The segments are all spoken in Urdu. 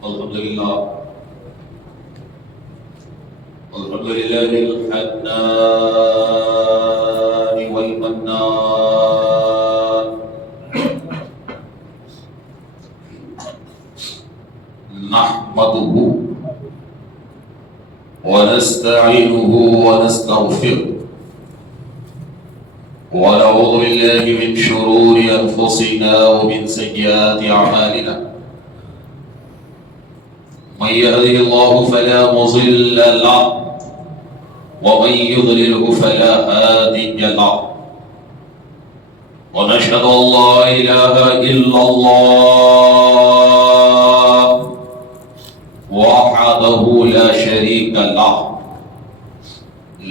الحمد لله الحنان والمنان نحمده ونستعينه ونستغفره ونعوذ بالله من شرور أنفسنا ومن سيئات أعمالنا من يهده الله فلا مضل له ومن يضلله فلا هادي له ونشهد أن لا إله إلا الله وحده لا شريك له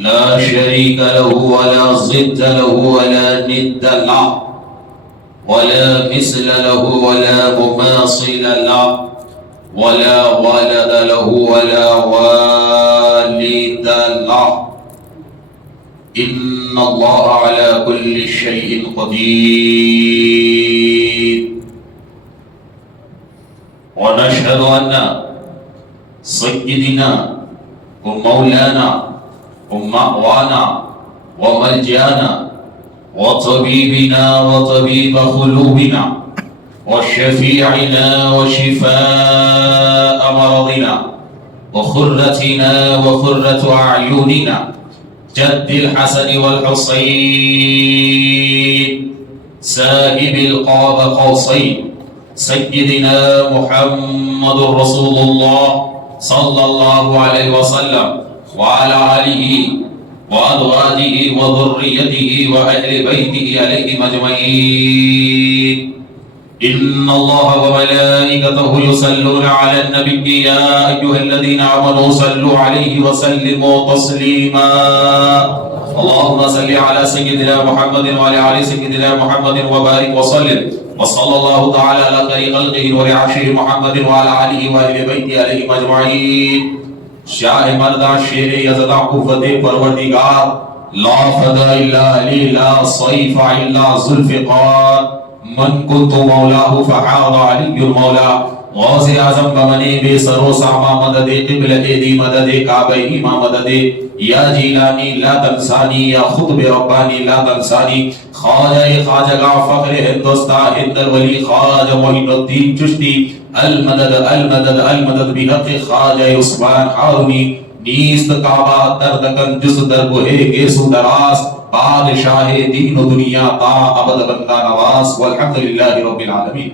لا شريك له ولا ضد له ولا ند له ولا مثل له ولا مماثل له ولا ولد له ولا والد له إن الله على كل شيء قدير ونشهد أن سيدنا ومولانا ومأوانا وملجأنا وطبيبنا وطبيب قلوبنا وشفيعنا وشفاء مرضنا وخرتنا وخرة أعيننا جد الحسن والحسين سائب القاب قوسين سيدنا محمد رسول الله صلى الله عليه وسلم وعلى آله وأزواجه وذريته وأهل بيته عليهم أجمعين إن الله وملائكته يصلون على النبي يا أيها الذين آمنوا صلوا عليه وسلموا تسليما اللهم صل على سيدنا محمد وعلى آل سيدنا محمد وبارك وسلم وصلى الله تعالى على خير خلقه ورعاشه محمد وعلى آله وأهل بيته عليهم أجمعين شاہ مردہ شیر یزدہ قوت پروردگار لا فدا الا علی لا صیف الا ذوالفقار من کنت مولاہ فحاض علی المولا غوث اعظم بمنی بے سر و ساما مدد قبلت دی مدد کعبہ ایما مدد یا جیلانی لا تنسانی یا خطب ربانی لا تنسانی خواجہ خواجگاہ فخر ہندوستان ہندر ولی خواجہ معین الدین چشتی المدد المدد المدد بحق خواجہ عثمان ہارونی نیست کعبہ دردکن جس درگوہے گیسو دراز بادشاہ دین و دنیا تا ابد بندہ نواز والحمدللہ رب العالمین.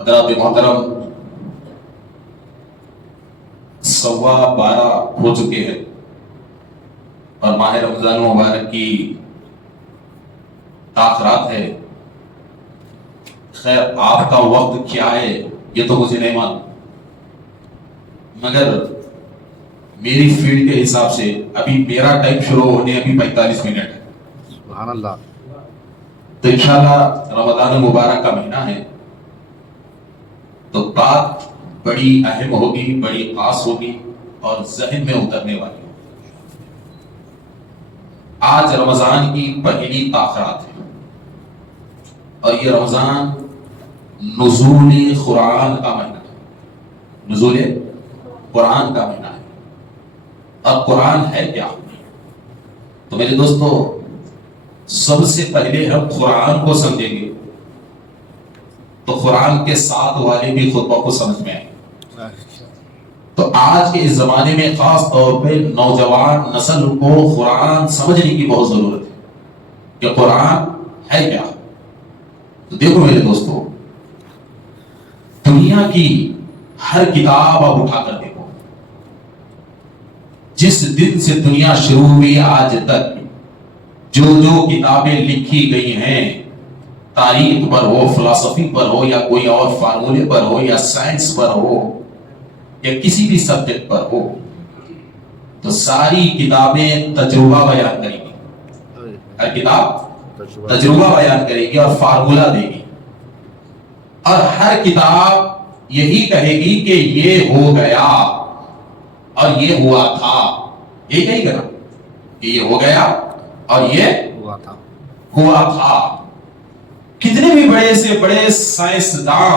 حضرات محترم 12:15 ہو چکے ہیں اور ماہ رمضان مبارک کی تاخرات ہے. خیر آپ کا وقت کیا ہے یہ تو مجھے نہیں معلوم، مگر میری فیلڈ کے حساب سے ابھی میرا ٹائم شروع ہونے ابھی 45 منٹ ہے. سبحان اللہ. تو انشاءاللہ رمضان مبارک کا مہینہ ہے تو بات بڑی اہم ہوگی، بڑی خاص ہوگی اور ذہن میں اترنے والی ہوگی. آج رمضان کی پہلی تاخرات ہے اور یہ رمضان نزول قرآن کا مہینہ ہے. نزول قرآن کا مہینہ ہے. اب قرآن ہے کیا؟ تو میرے دوستو سب سے پہلے ہم قرآن کو سمجھیں گے تو قرآن کے ساتھ والے بھی خطبہ کو سمجھ میں آئیں. تو آج کے اس زمانے میں خاص طور پہ نوجوان نسل کو قرآن سمجھنے کی بہت ضرورت ہے کہ قرآن ہے کیا. تو دیکھو میرے دوستو، دنیا کی ہر کتاب آپ اٹھا کر دیکھو، جس دن سے دنیا شروع ہوئی آج تک جو جو کتابیں لکھی گئی ہیں، تاریخ پر ہو، فلسفی پر ہو، یا کوئی اور فارمولے پر ہو، یا سائنس پر ہو، یا کسی بھی سبجیکٹ پر ہو، تو ساری کتابیں تجربہ بیان کریں گی. ہر کتاب تجربہ بیان کرے گی اور فارمولہ دے گی، اور ہر کتاب یہی کہے گی کہ یہ ہو گیا اور یہ ہوا تھا. یہ کہے گا کہ یہ ہو گیا اور یہ ہوا تھا. کتنے بھی بڑے سے بڑے سائنسداں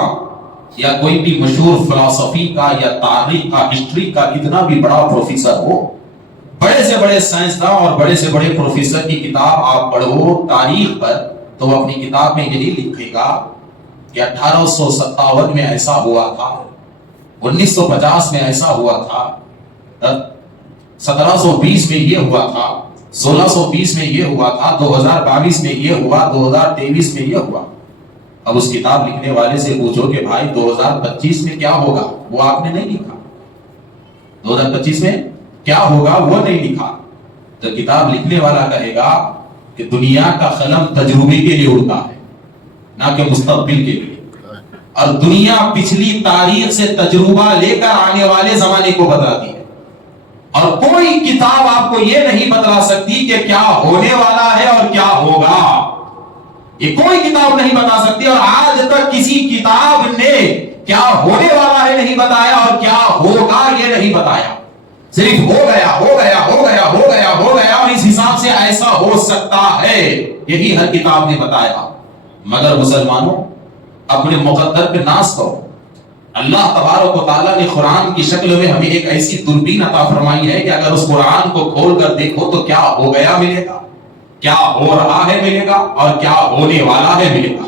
یا کوئی بھی مشہور فلسفی کا یا تاریخ کا ہسٹری کا اتنا بھی بڑا پروفیسر ہو، بڑے سے بڑے سائنسداں اور بڑے سے بڑے پروفیسر کی کتاب آپ پڑھو تاریخ پر، تو وہ اپنی کتاب میں یہی لکھے گا کہ 1857 میں ایسا ہوا تھا، 1950 میں ایسا ہوا تھا، 1720 میں یہ ہوا تھا، 1620 میں یہ ہوا تھا، 2022 میں یہ ہوا، 2023 میں یہ ہوا۔ اب اس کتاب لکھنے والے سے پوچھو کہ بھائی 2025 میں کیا ہوگا، وہ آپ نے نہیں لکھا۔ 2025 میں کیا ہوگا وہ نہیں لکھا۔ تو کتاب لکھنے والا کہے گا کہ دنیا کا قلم تجربے کے لیے اڑتا ہے، نہ کہ مستقبل کے لیے، اور دنیا پچھلی تاریخ سے تجربہ لے کر آنے والے زمانے کو بتاتی ہے، اور کوئی کتاب آپ کو یہ نہیں بتلا سکتی کہ کیا ہونے والا ہے اور کیا ہوگا۔ یہ کوئی کتاب نہیں بتا سکتی، اور آج تک کسی کتاب نے کیا ہونے والا ہے نہیں بتایا اور کیا ہوگا یہ نہیں بتایا، صرف ہو گیا ہو گیا ہو گیا ہو گیا ہو گیا، اور اس حساب سے ایسا ہو سکتا ہے، یہی ہر کتاب نے بتایا۔ مگر مسلمانوں، اپنے مقدر پہ ناز کرو۔ اللہ تبارک و تعالیٰ نے قرآن کی شکل میں ہمیں ایک ایسی دوربین عطا فرمائی ہے کہ اگر اس قرآن کو کھول کر دیکھو تو کیا ہو گیا ملے گا، کیا ہو رہا ہے ملے گا، اور کیا ہونے والا ہے ملے گا،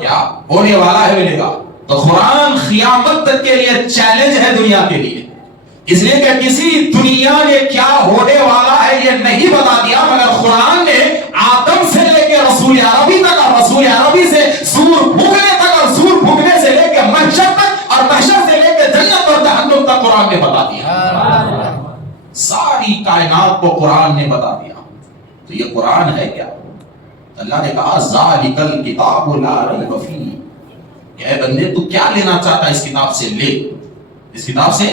کیا ہونے والا ہے ملے گا۔ تو قرآن قیامت تک کے لیے چیلنج ہے دنیا کے لیے، اس لیے کہ کسی دنیا نے کیا ہونے والا ہے یہ نہیں بتا دیا، مگر قرآن نے آدم سے لے کے رسول عربی تک، اور رسول عربی سے سور بھوکنے تک، اور سور بھوکنے سے لے کے محشر تک، اور محشر سے لے کے جنت اور جہنم تک قرآن نے بتا دیا۔ ساری کائنات کو قرآن نے بتا دیا۔ تو یہ قرآن ہے کیا؟ اللہ نے کہا ذالک الکتاب لا ریب فیہ، اے بندے تو کیا لینا چاہتا ہے اس کتاب سے، لے، اس کتاب سے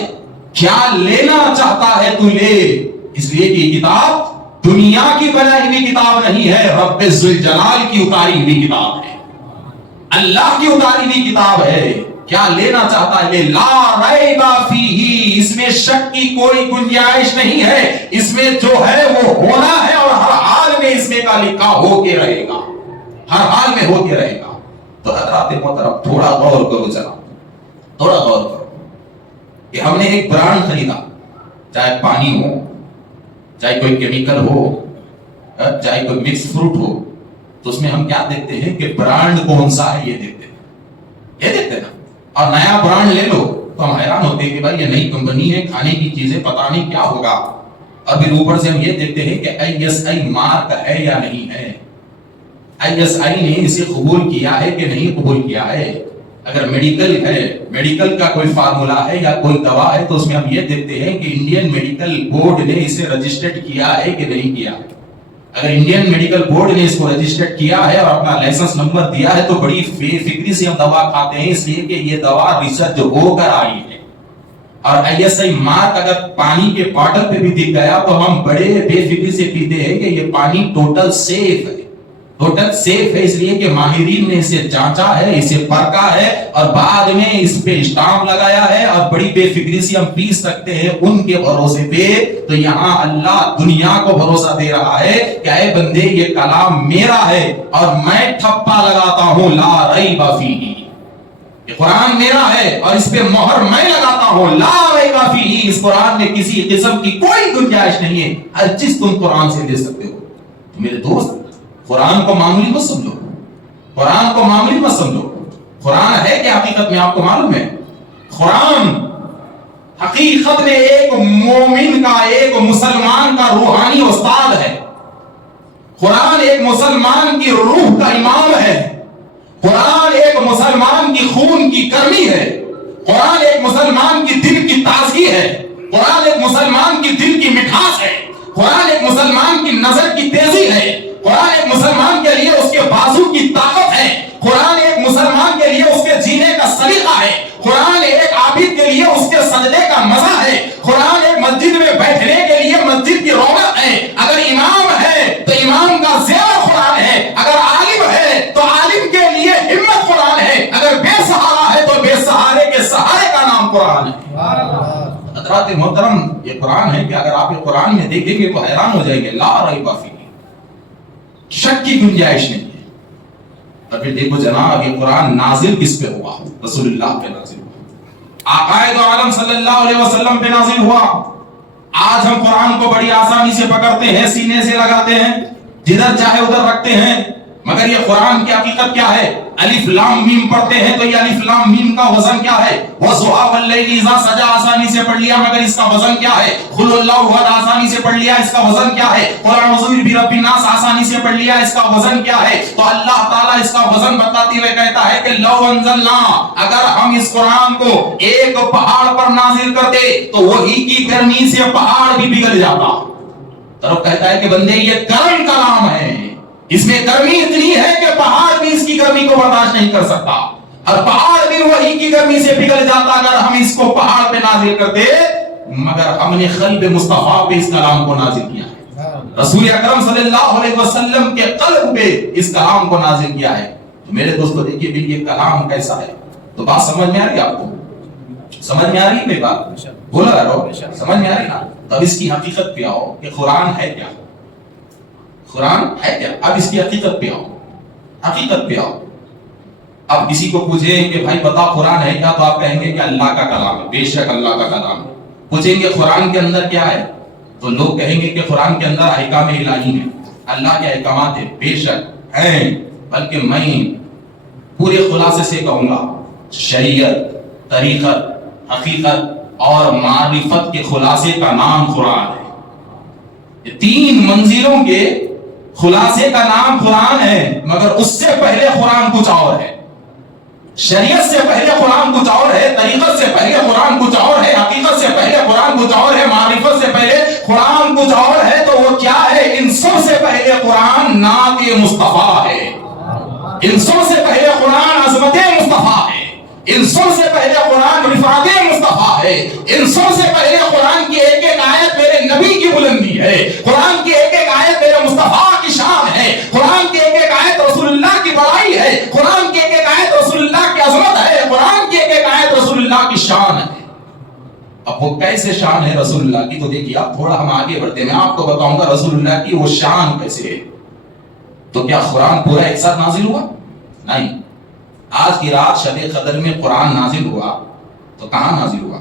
کیا لینا چاہتا ہے تو لے، اس لیے کہ یہ کتاب دنیا کی بنائی ہوئی کتاب نہیں ہے، رب ذوالجلال کی اتاری ہوئی کتاب ہے، اللہ کی اتاری ہوئی کتاب ہے۔ کیا لینا چاہتا ہے لے، لا ریب فیہ، اس میں شک کی کوئی گنجائش نہیں ہے، اس میں جو ہے وہ ہونا ہے، اور ہر حال میں اس میں کا لکھا ہو کے رہے گا، ہر حال میں ہو کے رہے گا۔ تو حضرات محترم تھوڑا غور کرو، ذرا تھوڑا غور کرو کہ ہم نے ایک برانڈ خریدا، چاہے پانی ہو، چاہے کوئی کیمیکل ہو، چاہے کوئی مکس فروٹ ہو، تو اس میں ہم کیا دیکھتے ہیں کہ برانڈ کون سا ہے یہ دیکھتے ہیں، یہ دیکھتے ہیں۔ اور نیا برانڈ لے لو تو ہم حیران ہوتے ہیں کہ بھائی یہ نئی کمپنی ہے، کھانے کی چیزیں پتہ نہیں کیا ہوگا، اور پھر اوپر سے ہم یہ دیکھتے ہیں کہ ISI مارک ہے یا نہیں ہے، ISI نے اسے قبول کیا ہے کہ نہیں قبول کیا ہے۔ اگر میڈیکل ہے، میڈیکل کا کوئی فارمولا ہے یا کوئی دوا ہے، تو اس میں ہم یہ دیکھتے ہیں کہ انڈین میڈیکل بورڈ نے اسے رجسٹرڈ کیا ہے کہ نہیں کیا ہے۔ اگر انڈین میڈیکل بورڈ نے اس کو رجسٹرڈ کیا ہے اور اپنا لائسنس نمبر دیا ہے تو بڑی بے فکری سے ہم دوا کھاتے ہیں، اس لیے کہ یہ دوا ریسرچ ہو کر آئی ہے۔ اور ISI مارک اگر پانی کے باٹل پہ بھی دکھ گیا تو ہم بڑے بے فکری سے پیتے ہیں کہ یہ پانی ٹوٹل سیف ہے، ٹوٹل سیف ہے، اس لیے کہ ماہرین نے اسے جانچا ہے، اسے پرکھا ہے، اور بعد میں اس پہ اسٹامپ لگایا ہے، اور بڑی بے فکری سے ہم پی سکتے ہیں ان کے بھروسے پہ۔ تو یہاں اللہ دنیا کو بھروسہ دے رہا ہے کہ اے بندے یہ کلام میرا ہے، اور میں ٹھپا لگاتا ہوں لا ریب فیہ، یہ قرآن میرا ہے اور اس پہ مہر میں لگاتا ہوں، لا ریب فیہ، اس قرآن میں کسی قسم کی کوئی گنجائش نہیں ہے، ہر چیز تم قرآن سے لے سکتے ہو۔ تو میرے دوست، قرآن کو معمولی مت سمجھو، قرآن کو معمولی مت سمجھو۔ قرآن ہے کہ حقیقت میں آپ کو معلوم ہے، قرآن حقیقت میں ایک مومن کا، ایک مسلمان کا روحانی استاد ہے، قرآن ایک مسلمان کی روح کا امام ہے، قرآن ایک مسلمان کی خون کی گرمی ہے، قرآن ایک مسلمان کی دل کی تازگی ہے، قرآن ایک مسلمان کی دل کی مٹھاس ہے، قرآن ایک مسلمان کی نظر کی تیزی ہے، قرآن ایک مسلمان کے لیے اس کے بازو کی طاقت ہے، قرآن ایک مسلمان کے لیے اس کے جینے کا سلیقہ ہے، قرآن ایک عابد کے لیے اس کے سجدے کا مزہ ہے، قرآن ایک مسجد میں بیٹھنے کے لیے مسجد کی رونق ہے۔ اگر امام ہے تو امام کا زیور قرآن ہے، اگر عالم ہے تو عالم کے لیے ہمت قرآن ہے، اگر بے سہارا ہے تو بے سہارے کے سہارے کا نام قرآن ہے۔ حضرات محترم، یہ قرآن ہے کہ اگر آپ یہ قرآن میں دیکھیں گے تو حیران ہو جائیں گے، لا ریب فیہ، شک کی گنجائش نہیں ہے۔ اور پھر دیکھو جناب یہ قرآن نازل کس پہ ہوا؟ رسول اللہ پہ نازل ہوا، آقائد عالم صلی اللہ علیہ وسلم پہ نازل ہوا۔ آج ہم قرآن کو بڑی آسانی سے پکڑتے ہیں، سینے سے لگاتے ہیں، جدھر چاہے ادھر رکھتے ہیں، مگر یہ قرآن کی حقیقت کیا ہے؟ الف لام میم پڑھتے ہیں تو یہ الف لام میم کا وزن کیا ہے؟ وَالضُّحَىٰ وَاللَّيْلِ إِذَا سَجَىٰ آسانی سے پڑھ لیا، مگر اس کا وزن کیا ہے؟ قُلْ هُوَ اللَّهُ أَحَدٌ آسانی سے پڑھ لیا، اس کا وزن کیا ہے؟ قُلْ أَعُوذُ بِرَبِّ النَّاسِ آسانی سے پڑھ لیا، اس کا وزن کیا ہے؟ تو اللہ تعالیٰ اس کا وزن بتاتے ہوئے کہتا ہے کہ لَوْ أَنزَلْنَا، اگر ہم اس قرآن کو ایک پہاڑ پر نازل کرتے تو وہی کی گرمی سے پہاڑ بھی پگھل جاتا۔ طرف کہتا ہے کہ بندے یہ گرم کلام ہے، اس میں گرمی اتنی ہے کہ پہاڑ بھی اس کی گرمی کو برداشت نہیں کر سکتا، اور پہاڑ بھی وہی کی گرمی سے پگھل جاتا اگر ہم اس کو پہاڑ پہ نازل کرتے، مگر ہم نے قلب مصطفیٰ پہ اس کلام کو نازل کیا ہے، رسول اکرم صلی اللہ علیہ وسلم کے قلب پہ اس کلام کو نازل کیا ہے۔ تو میرے دوستو دیکھیے بھی یہ کلام کیسا ہے، تو بات سمجھ میں آ رہی ہے آپ کو؟ سمجھ میں آ رہی ہے میری بات؟ بولا رہو سمجھ میں آ رہی نا؟ تب اس کی حقیقت پہ آؤ کہ قرآن ہے کیا، قرآن ہے کیا؟ اب اس کی حقیقت پہ آؤ، حقیقت پہ آؤ۔ اب کسی کو پوچھیں کہ بھائی بتا قرآن ہے کیا، تو آپ کہیں گے کہ اللہ کا کلام ہے، بے شک اللہ کا کلام ہے۔ پوچھیں گے قرآن کے اندر کیا ہے، تو لوگ کہیں گے کہ قرآن کے اندر احکام الہی ہیں، اللہ کے احکامات ہیں، بے شک ہیں، بلکہ میں پورے خلاصے سے کہوں گا شریعت، طریقت، حقیقت اور معرفت کے خلاصے کا نام قرآن ہے۔ یہ تین منزلوں کے خلاصے کا نام قرآن ہے، مگر اس سے پہلے قرآن کچھ اور ہے۔ شریعت سے پہلے قرآن کچھ اور ہے، طریقت سے پہلے قرآن کچھ اور ہے، حقیقت سے پہلے قرآن کچھ اور ہے، معرفت سے پہلے قرآن کچھ اور ہے۔ تو وہ کیا ہے؟ ان سب سے پہلے قرآن نعت مصطفیٰ ہے، ان سب سے پہلے قرآن عظمت مصطفیٰ ہے، ان سب سے پہلے قرآن رفعت مصطفیٰ ہے، ان سب سے پہلے قرآن کی ایک ایک آیت میرے نبی کی بلندی ہے، قرآن کی ایک ایک آیت میرے مصطفیٰ کی شان ہے، قرآن کی ایک ایک آیت رسول اللہ کی بڑائی ہے، قرآن کی ایک ایک آیت رسول اللہ کی عظمت ہے، قرآن کی ایک ایک آیت رسول اللہ کی شان ہے۔ اب وہ کیسے شان ہے رسول اللہ کی؟ تو دیکھیے آپ تھوڑا ہم آگے بڑھتے ہیں، میں آپ کو بتاؤں گا رسول اللہ کی وہ شان کیسے ہے۔ تو کیا قرآن پورا ایک ساتھ نازل ہوا؟ نہیں۔ آج کی رات شب قدر میں قرآن نازل ہوا تو کہاں نازل ہوا؟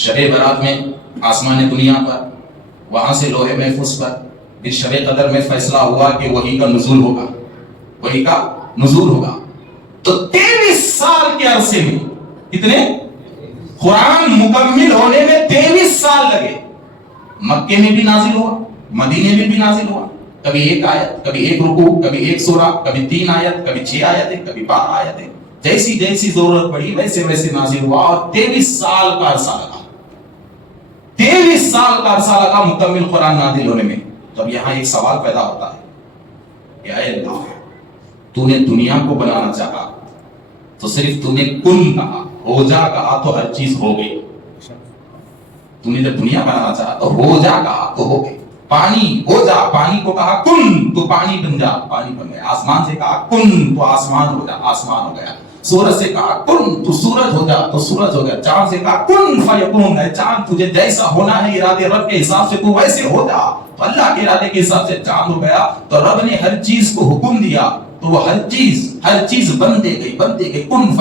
شب برات میں آسمان دنیا پر، وہاں سے لوح محفوظ پر پھر شب قدر میں فیصلہ ہوا کہ وہی کا نزول ہوگا، وہی کا نزول ہوگا۔ تو 23 سال کے عرصے میں کتنے؟ قرآن مکمل ہونے میں 23 سال لگے۔ مکے میں بھی نازل ہوا، مدینے میں بھی نازل ہوا، کبھی ایک آیت، کبھی ایک رکوع، کبھی ایک سورہ، کبھی 3 آیت، کبھی 6 آیتیں، کبھی 12 آیتیں، جیسی جیسی ضرورت پڑی ویسے ویسے نازل ہوا، اور 23 سال کا عرصہ لگا، 23 سال کا عرصہ لگا مکمل قرآن نازل ہونے میں۔ تب یہاں ایک سوال پیدا ہوتا ہے کہ اے اللہ، تو نے دنیا کو بنانا چاہا تو صرف تو نے کن کہا، ہو جا کہا تو ہر چیز ہو گئی۔ تو نے جب دنیا بنانا چاہا تو ہو جا کہا تو ہو گئی۔ پانی ہو جا، پانی کو کہا کن تو پانی بن جا، پانی بن گیا۔ آسمان سے کہا کن تو آسمان ہو جا، آسمان ہو گیا۔ سورج سے کہا کن تو سورج ہو جا تو سورج ہو گیا۔ چاند سے کہا کن فیکون ہے، چاند تجھے جیسا ہونا ہے ارادے رب کے حساب سے تو ویسے ہو جا، تو اللہ کے ارادے کے حساب سے چاند ہو گیا۔ تو رب نے ہر چیز کو حکم دیا تو وہ ہر چیز بنتے گئی کن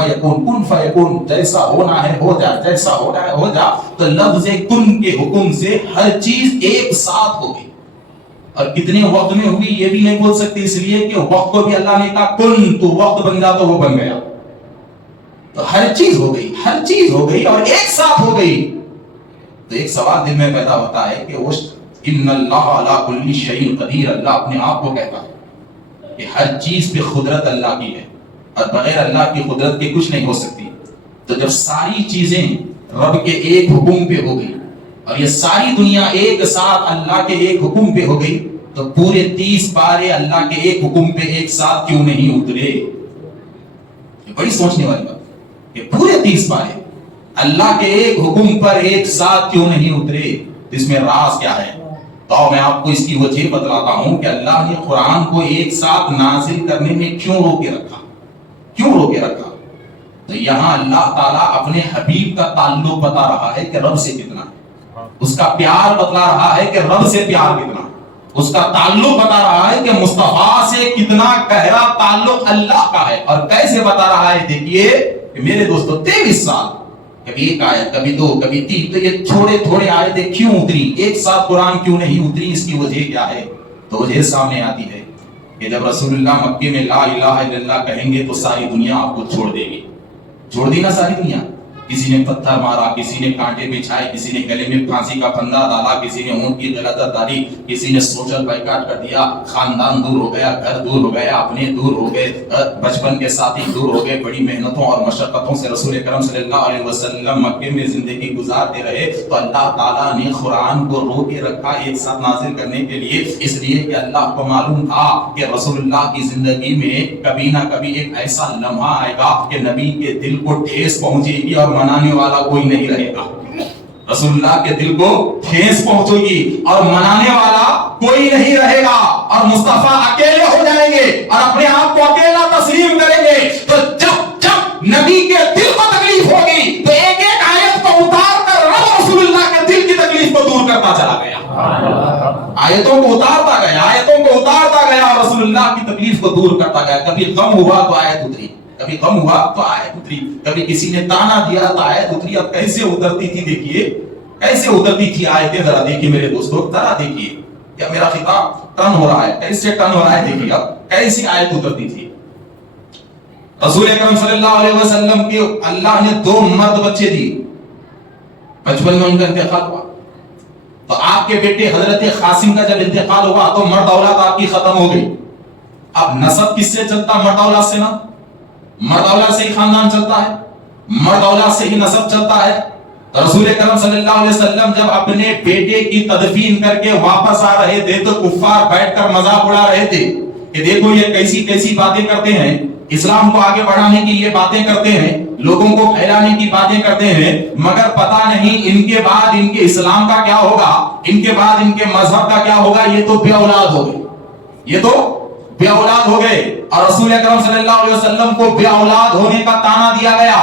فیکون، جیسا ہونا ہے ہو جا، جیسا ہونا ہے ہو جا۔ تو لفظ کن کے حکم سے ہر چیز ایک ساتھ ہو گئی، اور کتنے وقت میں ہوئی یہ بھی نہیں بول سکتے، اس لیے کہ وقت کو بھی اللہ نے کہا کن تو وقت بن جا تو وہ بن گیا۔ تو ہر چیز ہو گئی، ہر چیز ہو گئی اور ایک ساتھ ہو گئی۔ تو ایک سوال دل میں پیدا ہوتا ہے کہ ان اللہ علی کل شیء قدیر، اللہ اپنے آپ کو کہتا ہے کہ ہر چیز پہ قدرت اللہ کی ہے، اور بغیر اللہ کی قدرت کے کچھ نہیں ہو سکتی۔ تو جب ساری چیزیں رب کے ایک حکم پہ ہو گئی، اور یہ ساری دنیا ایک ساتھ اللہ کے ایک حکم پہ ہو گئی، تو پورے 30 پارے اللہ کے ایک حکم پہ ایک ساتھ کیوں نہیں اترے؟ یہ بڑی سوچنے والی بات کہ پورے 30 پارے اللہ کے ایک حکم پر ایک ساتھ کیوں نہیں اترے؟ اس میں راز کیا ہے؟ تو میں آپ کو اس کی وجہ بتلاتا ہوں کہ اللہ نے قرآن کو ایک ساتھ نازل کرنے میں کیوں روکے رکھا، کیوں روکے رکھا؟ تو یہاں اللہ تعالیٰ اپنے حبیب کا تعلق بتا رہا ہے کہ رب سے کتنا ہے، اس کا پیار بتلا رہا ہے کہ رب سے پیار کتنا، اس کا تعلق بتا رہا ہے کہ مصطفیٰ سے کتنا گہرا تعلق اللہ کا ہے. اور کیسے بتا رہا ہے؟ دیکھیے کہ میرے دوستو 23 سال، کبھی ایک آیت، کبھی 2، کبھی 3، تو یہ تھوڑے آیتیں کیوں اتری؟ ایک ساتھ قرآن کیوں نہیں اتری؟ اس کی وجہ کیا ہے؟ تو وجہ سامنے آتی ہے کہ جب رسول اللہ مکے میں لا الہ الا اللہ کہیں گے تو ساری دنیا آپ کو چھوڑ دے گی. چھوڑ دی نا ساری دنیا. کسی نے پتھر مارا، کسی نے کانٹے بچھائے، کسی نے گلے میں پھانسی کا پھندا ڈالا، کسی نے اونٹ کی غلط داری، کسی نے سوشل بائیکاٹ کر دیا. خاندان دور ہو گیا، گھر دور ہو گیا، اپنے دور ہو گئے، بچپن کے ساتھی دور ہو گئے. بڑی محنتوں اور مشقتوں سے رسول اکرم صلی اللہ علیہ وسلم مکے میں زندگی گزارتے رہے. تو اللہ تعالیٰ نے قرآن کو رو کے رکھا ایک ساتھ نازل کرنے کے لیے، اس لیے کہ اللہ کو معلوم تھا کہ رسول اللہ کی زندگی میں کبھی نہ کبھی ایک ایسا لمحہ آئے گا کہ نبی کے دل کو ٹھیس پہنچے گی اور منانے والا کوئی نہیں رہے گا. رسول اللہ کے دل کو ٹھیس پہنچے گی اور منانے والا کوئی نہیں رہے گا، اور مصطفیٰ اکیلے ہو جائیں گے اور اپنے آپ کو اکیلا تسلیم کریں گے. تو جب نبی کے دل کو تکلیف ہوگی تو ایک ایک آیت کو اتار کر رب رسول اللہ کے دل کی تکلیف کو دور کرتا چلا گیا. آیتوں کو اتارتا گیا اور رسول اللہ کی تکلیف کو دور کرتا گیا. کبھی غم ہوا تو آیت اتری، کبھی غم ہوا تو آیت اتری، کبھی کسی نے تانا دیا تو آیت اتری. اب کیسے اترتی تھی؟ دیکھیے کیسے اترتی تھی آیتیں، ذرا دیکھیے میرے دوستو، ذرا دیکھیے. کیا میرا خطاب ٹرن ہو رہا ہے؟ کیسے ٹرن ہو رہا ہے؟ دیکھیے اب کیسی آیت اترتی تھی. رسول اکرم صلی اللہ علیہ وسلم کے اللہ نے 2 مرد بچے دی. بچپن میں ان کا انتقال ہوا تو آپ کے بیٹے حضرت قاسم کا جب انتقال ہوا تو مرد اولاد آپ کی ختم ہو گئی. اب نسب کس سے چلتا؟ مرد اولاد سے نا. مرد اولاد سے ہی خاندان چلتا ہے، مرد اولاد سے ہی نسب چلتا ہے. تو رسول اکرم صلی اللہ علیہ وسلم جب اپنے بیٹے کی تدفین کر کے واپس آ رہے تھے تو کفار بیٹھ کر مذاق اڑا رہے تھے کہ دیکھو یہ کیسی باتیں کرتے ہیں، اسلام کو آگے بڑھانے کی یہ باتیں کرتے ہیں، لوگوں کو پھیلانے کی باتیں کرتے ہیں، مگر پتہ نہیں ان کے بعد ان کے اسلام کا کیا ہوگا، ان کے بعد ان کے مذہب کا کیا ہوگا. یہ تو بے اولاد ہو گئے، یہ تو بے اولاد ہو گئے. اور رسول اکرم صلی اللہ علیہ وسلم کو بے اولاد ہونے کا تانا دیا گیا،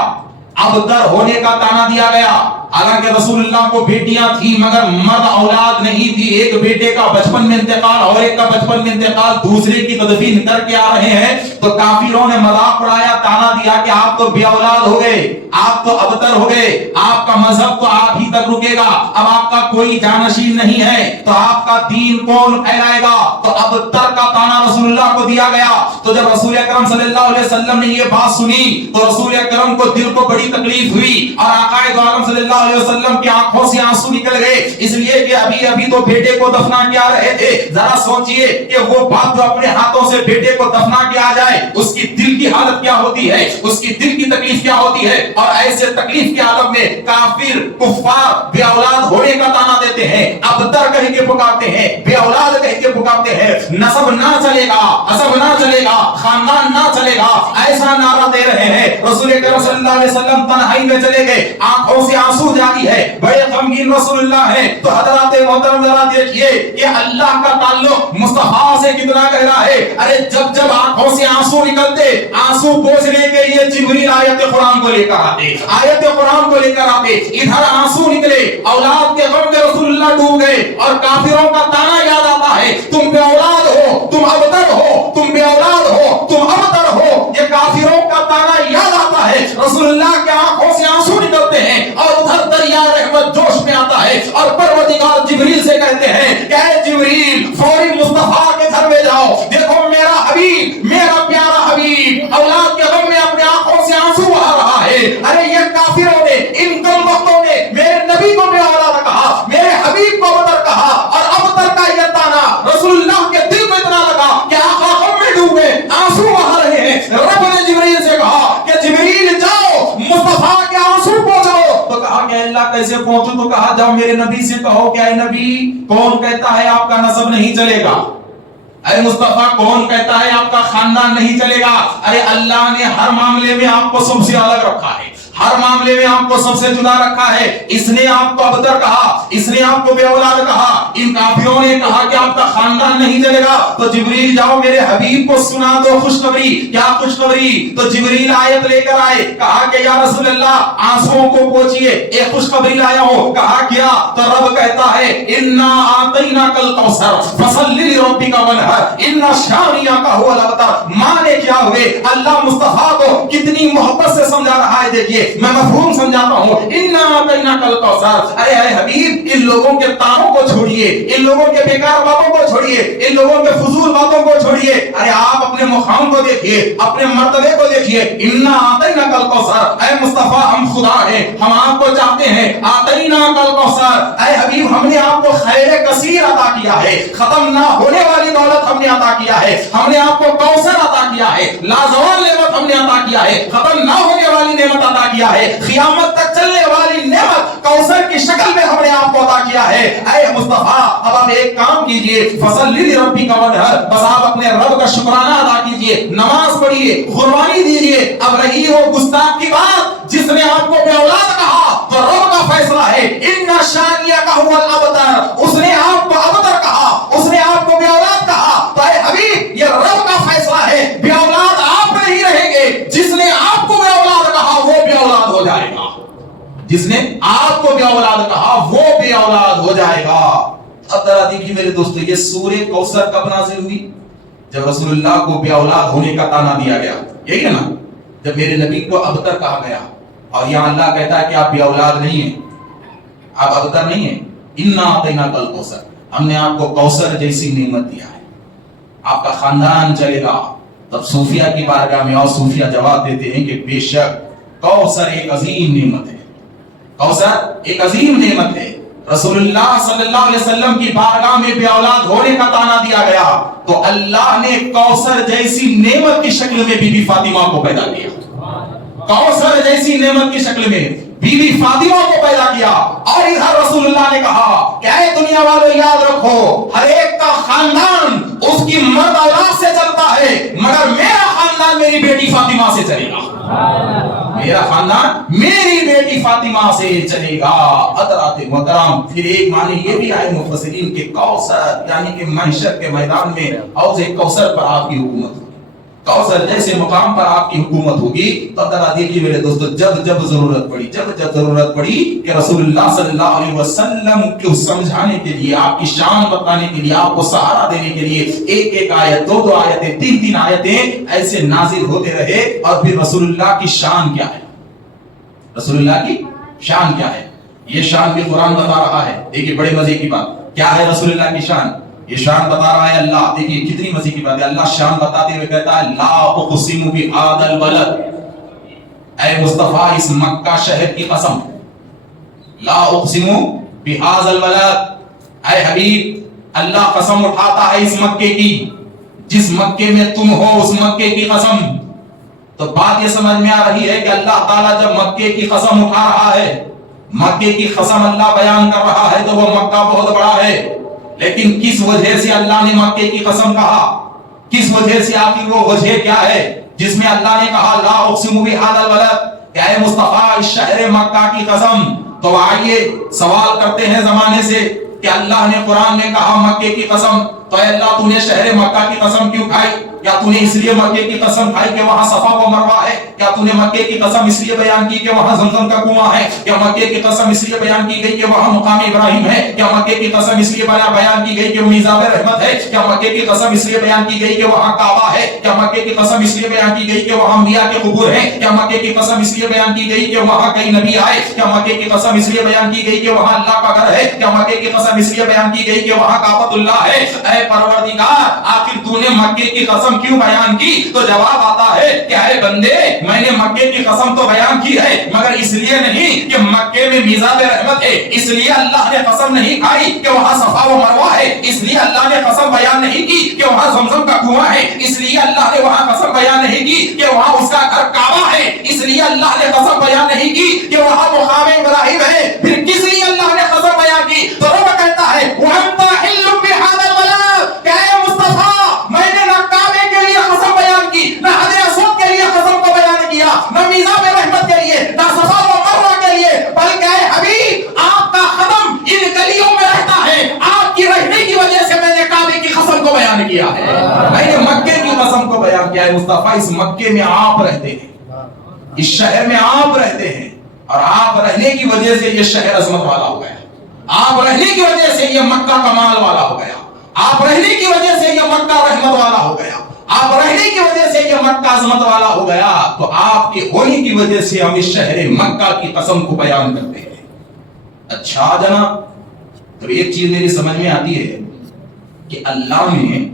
ابتر ہونے کا تانا دیا گیا. حالانکہ رسول اللہ کو بیٹیاں تھیں مگر مرد اولاد نہیں تھی. ایک بیٹے کا بچپن میں انتقال اور ایک کا بچپن میں انتقال، دوسرے کی تدفین کر کے آ رہے ہیں. تو کافروں نے مذاق اڑایا، تانا دیا کہ آپ تو بے اولاد ہو گئے، آپ تو ابتر ہو گئے، آپ کا مذہب تو آپ ہی تک رکے گا، اب آپ کا کوئی جانشین نہیں ہے، تو آپ کا دین کون پھیلائے گا. تو ابتر کا تانا رسول اللہ کو دیا گیا. تو جب رسول اکرم صلی اللہ علیہ وسلم نے یہ بات سنی تو رسول اکرم کو دل کو بڑی تکلیف ہوئی اور آقا دو عالم صلی اللہ علیہ وسلم کی آنکھوں سے آنسو نکل گئے، اس لیے کہ ابھی تو بیٹے کو دفنا کیا رہے تھے. ذرا سوچئے کہ وہ بات جو اپنے ہاتھوں سے بیٹے کو دفنا کیا جائے اس کی دل کی حالت کیا ہوتی ہے، اس کی دل کی تکلیف کیا ہوتی ہے. اور ایسے تکلیف کے عالم میں کافر کفار بے اولاد ہونے کا تانا دیتے ہیں، ابتر کہہ کے پکارتے ہیں، بے اولاد کہہ کے پکارتے ہیں. نسب نہ چلے گا، عصب نہ چلے گا، خاندان نہ چلے گا، ایسا نعرہ دے رہے ہیں. رسول اکرم صلی اللہ علیہ وسلم تنہائی میں چلے گئے، آنکھوں سے آنسو جاری ہے، بڑے غمگین رسول اللہ ہیں. تو حضرات محترم ذرا دیکھیے کہ اللہ کا تعلق مصطفیٰ سے کتنا گہرا ہے. ارے جب آنکھوں سے آنسو نکلتے، آنسو پوچھنے کے لیے جبریل آیت قرآن کو لے کر آتے، آیت قرآن کو لے کر آتے. ادھر آنسو نکلے، اولاد کے غم میں رسول اللہ ڈوب گئے اور کافروں کا تانا یاد آتا ہے، تم بے اولاد ہو، تم ابتر ہو، تم بے اولاد ہو، تم ابتر ہو. یہ کافروں کا تانا یاد آتا ہے، رسول اللہ کے آنکھوں سے آنسو نکلتے ہیں اور ادھر دریا رحمت جوش میں آتا ہے اور پروردگار جبریل سے کہتے ہیں کہ اے جبریل فوری مصطفیٰ کے گھر میں جاؤ، دیکھو میرا حبیب، میرا پیارا حبیب اولاد کے غم میں اپنے آنکھوں سے آنسو بہا رہا ہے. ارے یہ کافروں نے، ان کم وقتوں نے میرے نبی کو بے اولاد کہا، میرے حبیب کو ابتر کہا، اور ابتر کا یہ تانا رسول اللہ کے دل میں اتنا لگا کہ آقا غم میں ڈوبے، آنسو بہا رہے ہیں. رب نے جبریل سے کہا کہ جبریل جاؤ مصطفیٰ کے آنسو پہنچاؤ. تو کہا کہ اللہ کیسے پہنچوں؟ تو کہا جاؤ میرے نبی سے کہو کہ اے نبی کون کہتا ہے آپ کا نسب نہیں چلے گا؟ اے مصطفیٰ کون کہتا ہے آپ کا خاندان نہیں چلے گا؟ ارے اللہ نے ہر معاملے میں آپ کو سب سے الگ رکھا ہے، ہر معاملے میں آپ کو سب سے جدا رکھا ہے. اس نے آپ کو ابتر کہا اس نے آپ کو بے اولاد کہا، ان کافروں نے کہا کہ آپ کا خاندان نہیں چلے گا، تو جبریل جاؤ میرے حبیب کو سنا دو خوشخبری۔ کیا خوشخبری؟ تو جبریل آیت لے کر آئے، کہا کہ یا رسول اللہ آنسوؤں کو پوچھئے، ایک خوشخبری لایا ہو۔ کہا کیا؟ تو رب کہتا ہے انا اعطیناک الکوثر فصل لربک وانحر ان شانئک هو الابتر۔ مانے کیا ہوئے؟ اللہ مصطفیٰ کو کتنی محبت سے سمجھا رہا ہے۔ دیکھیے میں مفہوم سمجھاتا ہوں، انا اعطیناک الکوثر، اے حبیب ان لوگوں کے تانوں کو چھوڑیے، ان لوگوں کے بیکار باتوں کو چھوڑیے، ان لوگوں کے فضول باتوں کو چھوڑیے۔ ارے آپ اپنے مقام کو دیکھیے، اپنے مرتبے کو دیکھیے۔ انا اعطیناک الکوثر، اے مصطفیٰ ہم خدا ہیں، ہم آپ کو چاہتے ہیں۔ اعطیناک الکوثر، اے حبیب ہم نے آپ کو خیر کثیر عطا کیا ہے، ختم نہ ہونے والی دولت ہم نے عطا کیا ہے، ہم نے آپ کو کوثر عطا کیا ہے، لازوال نعمت ہم نے عطا کیا ہے، ختم نہ ہونے والی نعمت عطا کیا ہے، قیامت تک چلنے والی نعمت کوثر کی شکل میں ہم نے آپ کو عطا کیا ہے۔ اے مصطفیٰ اب آپ ایک کام کیجئے، فصل لربک وانحر، بس آپ اپنے رب کا شکرانہ ادا کیجئے، نماز پڑھیے، قربانی دیجئے۔ اب رہی وہ گستاخ کی بات، جس نے آپ کو بے اولاد کہا تو رب کا فیصلہ ہے ان شانئک هو الابتر، اس نے آپ کو ابتر کہا، اس نے آپ کو بے اولاد کہا، تو اے حبیب یہ رب کا فیصلہ ہے، بے اولاد آپ نہیں رہیں گے، جس نے آپ کو بے اولاد کہا وہ بے اولاد ہو جائے گا، جس نے آپ کو بے اولاد کہا وہ بے اولاد ہو جائے گا۔ اب ذرا دیکھیے میرے دوستو، یہ سورہ کوثر کب نازل ہوئی؟ جب رسول اللہ کو بے اولاد ہونے کا تانا دیا گیا، یہی ہے نا، جب میرے نبی کو ابتر کہا گیا، اور یہاں اللہ کہتا ہے کہ آپ بے اولاد نہیں ہیں، آپ ابتر نہیں ہیں۔ انا اعطیناک الکوثر، ہم نے آپ کو کوثر جیسی نعمت دیا ہے، آپ کا خاندان چلے گا۔ تب صوفیہ کی بارگاہ میں اور صوفیہ جواب دیتے ہیں کہ بے شک کوثر ایک عظیم نعمت ہے، کوثر ایک عظیم نعمت ہے۔ رسول اللہ صلی اللہ علیہ وسلم کی بارگاہ میں بے اولاد ہونے کا تانا دیا گیا تو اللہ نے کوثر جیسی نعمت کی شکل میں بی بی فاطمہ کو پیدا کیا، کوثر جیسی نعمت کی شکل میں بی بی فاطمہ کو پیدا کیا۔ اور ادھر رسول اللہ نے کہا کہ اے دنیا والوں یاد رکھو، ہر ایک کا خاندان اس کی مرد اولاد سے چلتا ہے، مگر میرا خاندان میری بیٹی فاطمہ سے چلے گا، میرا خاندان میری بیٹی فاطمہ سے چلے گا۔ حضرات محترم، پھر ایک معنی یہ بھی آئے مفسرین کے کوثر یعنی کہ محشر کے میدان میں حوض کوثر پر آپ کی حکومت ہوگی، کوثر جیسے مقام پر آپ کی حکومت ہوگی۔ تو ذرا دیکھیے میرے دوستو، جب ضرورت پڑی، جب ضرورت پڑی کہ رسول اللہ صلی اللہ علیہ وسلم کو سمجھانے کے لیے، آپ کی شان بتانے کے لیے، آپ کو سہارا دینے کے لیے ایک ایک آیت، دو دو آیتیں، تین تین آیتیں ایسے نازل ہوتے رہے۔ اور پھر رسول اللہ کی شان کیا ہے، رسول اللہ کی شان کیا ہے، یہ شان بھی قرآن بتا رہا ہے۔ دیکھیے بڑے مزے کی بات کیا ہے رسول اللہ کی شان، یہ شان بتا رہا ہے اللہ۔ دیکھیے کتنی مزے کی بات ہے، اللہ شان بتاتے ہوئے کہتا ہے لا اقسم بهذا البلد، اے مصطفیٰ اس مکہ شہر کی قسم، لا اقسم بهذا البلد، اے حبیب اللہ قسم اٹھاتا ہے اس مکے کی، جس مکے میں تم ہو اس مکے کی قسم۔ تو بات یہ سمجھ میں آ رہی ہے کہ اللہ تعالیٰ جب مکے کی قسم اٹھا رہا ہے، مکے کی قسم اللہ بیان کر رہا ہے، تو وہ مکہ بہت بڑا ہے، لیکن کس وجہ سے اللہ نے مکے کی قسم کہا، کس وجہ سے، آخر وہ وجہ کیا ہے جس میں اللہ نے کہا لا اقسم بهذا البلد، کہ اے مصطفیٰ اس شہر مکہ کی قسم۔ تو آئیے سوال کرتے ہیں زمانے سے کہ اللہ نے قرآن میں کہا مکے کی قسم، تو اے اللہ تو نے شہر مکہ کی قسم کیوں کھائی؟ کیا تو نے اس لیے مکے کی قسم کھائی کہ وہاں صفا و مروہ ہے؟ کیا تو نے مکے کی قسم اس لیے بیان کی کہ وہاں زمزم کا کنواں ہے؟ کیا مکے کی قسم اس لیے بیان کی گئی کہ وہاں مقام ابراہیم ہے؟ کیا مکے کی قسم اس لیے بیان کی گئی کہ وہ میزاب رحمت ہے؟ کیا مکے کی قسم اس لیے بیان کی گئی کہ وہاں کعبہ ہے؟ کیا مکے کی قسم اس لیے بیان کی گئی کہ وہاں انبیاء کے قبور ہیں؟ کیا مکے کی قسم اس لیے بیان کی گئی کہ وہاں کئی نبی آئے؟ کیا مکے کی قسم اس لیے بیان کی گئی کہ وہاں اللہ کا گھر ہے؟ کیا مکے کی قسم اس لیے بیان کی گئی کہ وہاں کعبۃ اللہ ہے؟ اے پروردگار آخر تو نے مکے کی قسم کیوں بیان کی؟ تو جواب آتا ہے کہ اے بندے میں نے مکے کی قسم تو بیان کی ہے، مگر اس لیے نہیں کہ مکے میں میزاب رحمت ہے، اس لیے اللہ نے قسم نہیں کھائی کہ وہاں صفا و مروہ ہے، اس لیے اللہ نے قسم بیان نہیں کی کہ وہاں زمزم کا کنواں ہے، اس لیے اللہ نے وہاں قسم بیان نہیں کی کہ وہاں اس کا گھر کعبہ ہے، اس لیے اللہ نے قسم بیان نہیں کی کہ وہاں مقام ابراہیم ہے۔ پھر کس لیے اللہ نے قسم بیان کی؟ تو رب کہتا ہے وَأَنْتَ حِلٌّ بِهَذَا الْبَلَدِ، کہ اے مصطفیٰ میں نے نہ کعبے کے لیے قسم بیان کی، نہ حجر اسود کے لیے قسم کو بیان کیا، نہ میزاب رحمت کے لیے، نہ صفا و مروہ کے لیے، بلکہ اے حبیب آپ کا قدم ان مصطفیٰ اس مکے میں آپ رہتے ہیں، اس شہر میں آپ رہتے ہیں، اور آپ رہنے کی وجہ سے یہ شہر عظمت والا ہو گیا، آپ رہنے کی وجہ سے یہ مکہ کمال والا ہو گیا، آپ رہنے کی وجہ سے یہ مکہ رحمت والا ہو گیا، آپ رہنے کی وجہ سے یہ مکہ عظمت والا ہو گیا۔ تو آپ کے ہونے کی وجہ سے ہم اس شہر مکہ کی قسم کو بیان کرتے ہیں۔ اچھا جناب، تو ایک چیز میری سمجھ میں آتی ہے کہ اللہ نے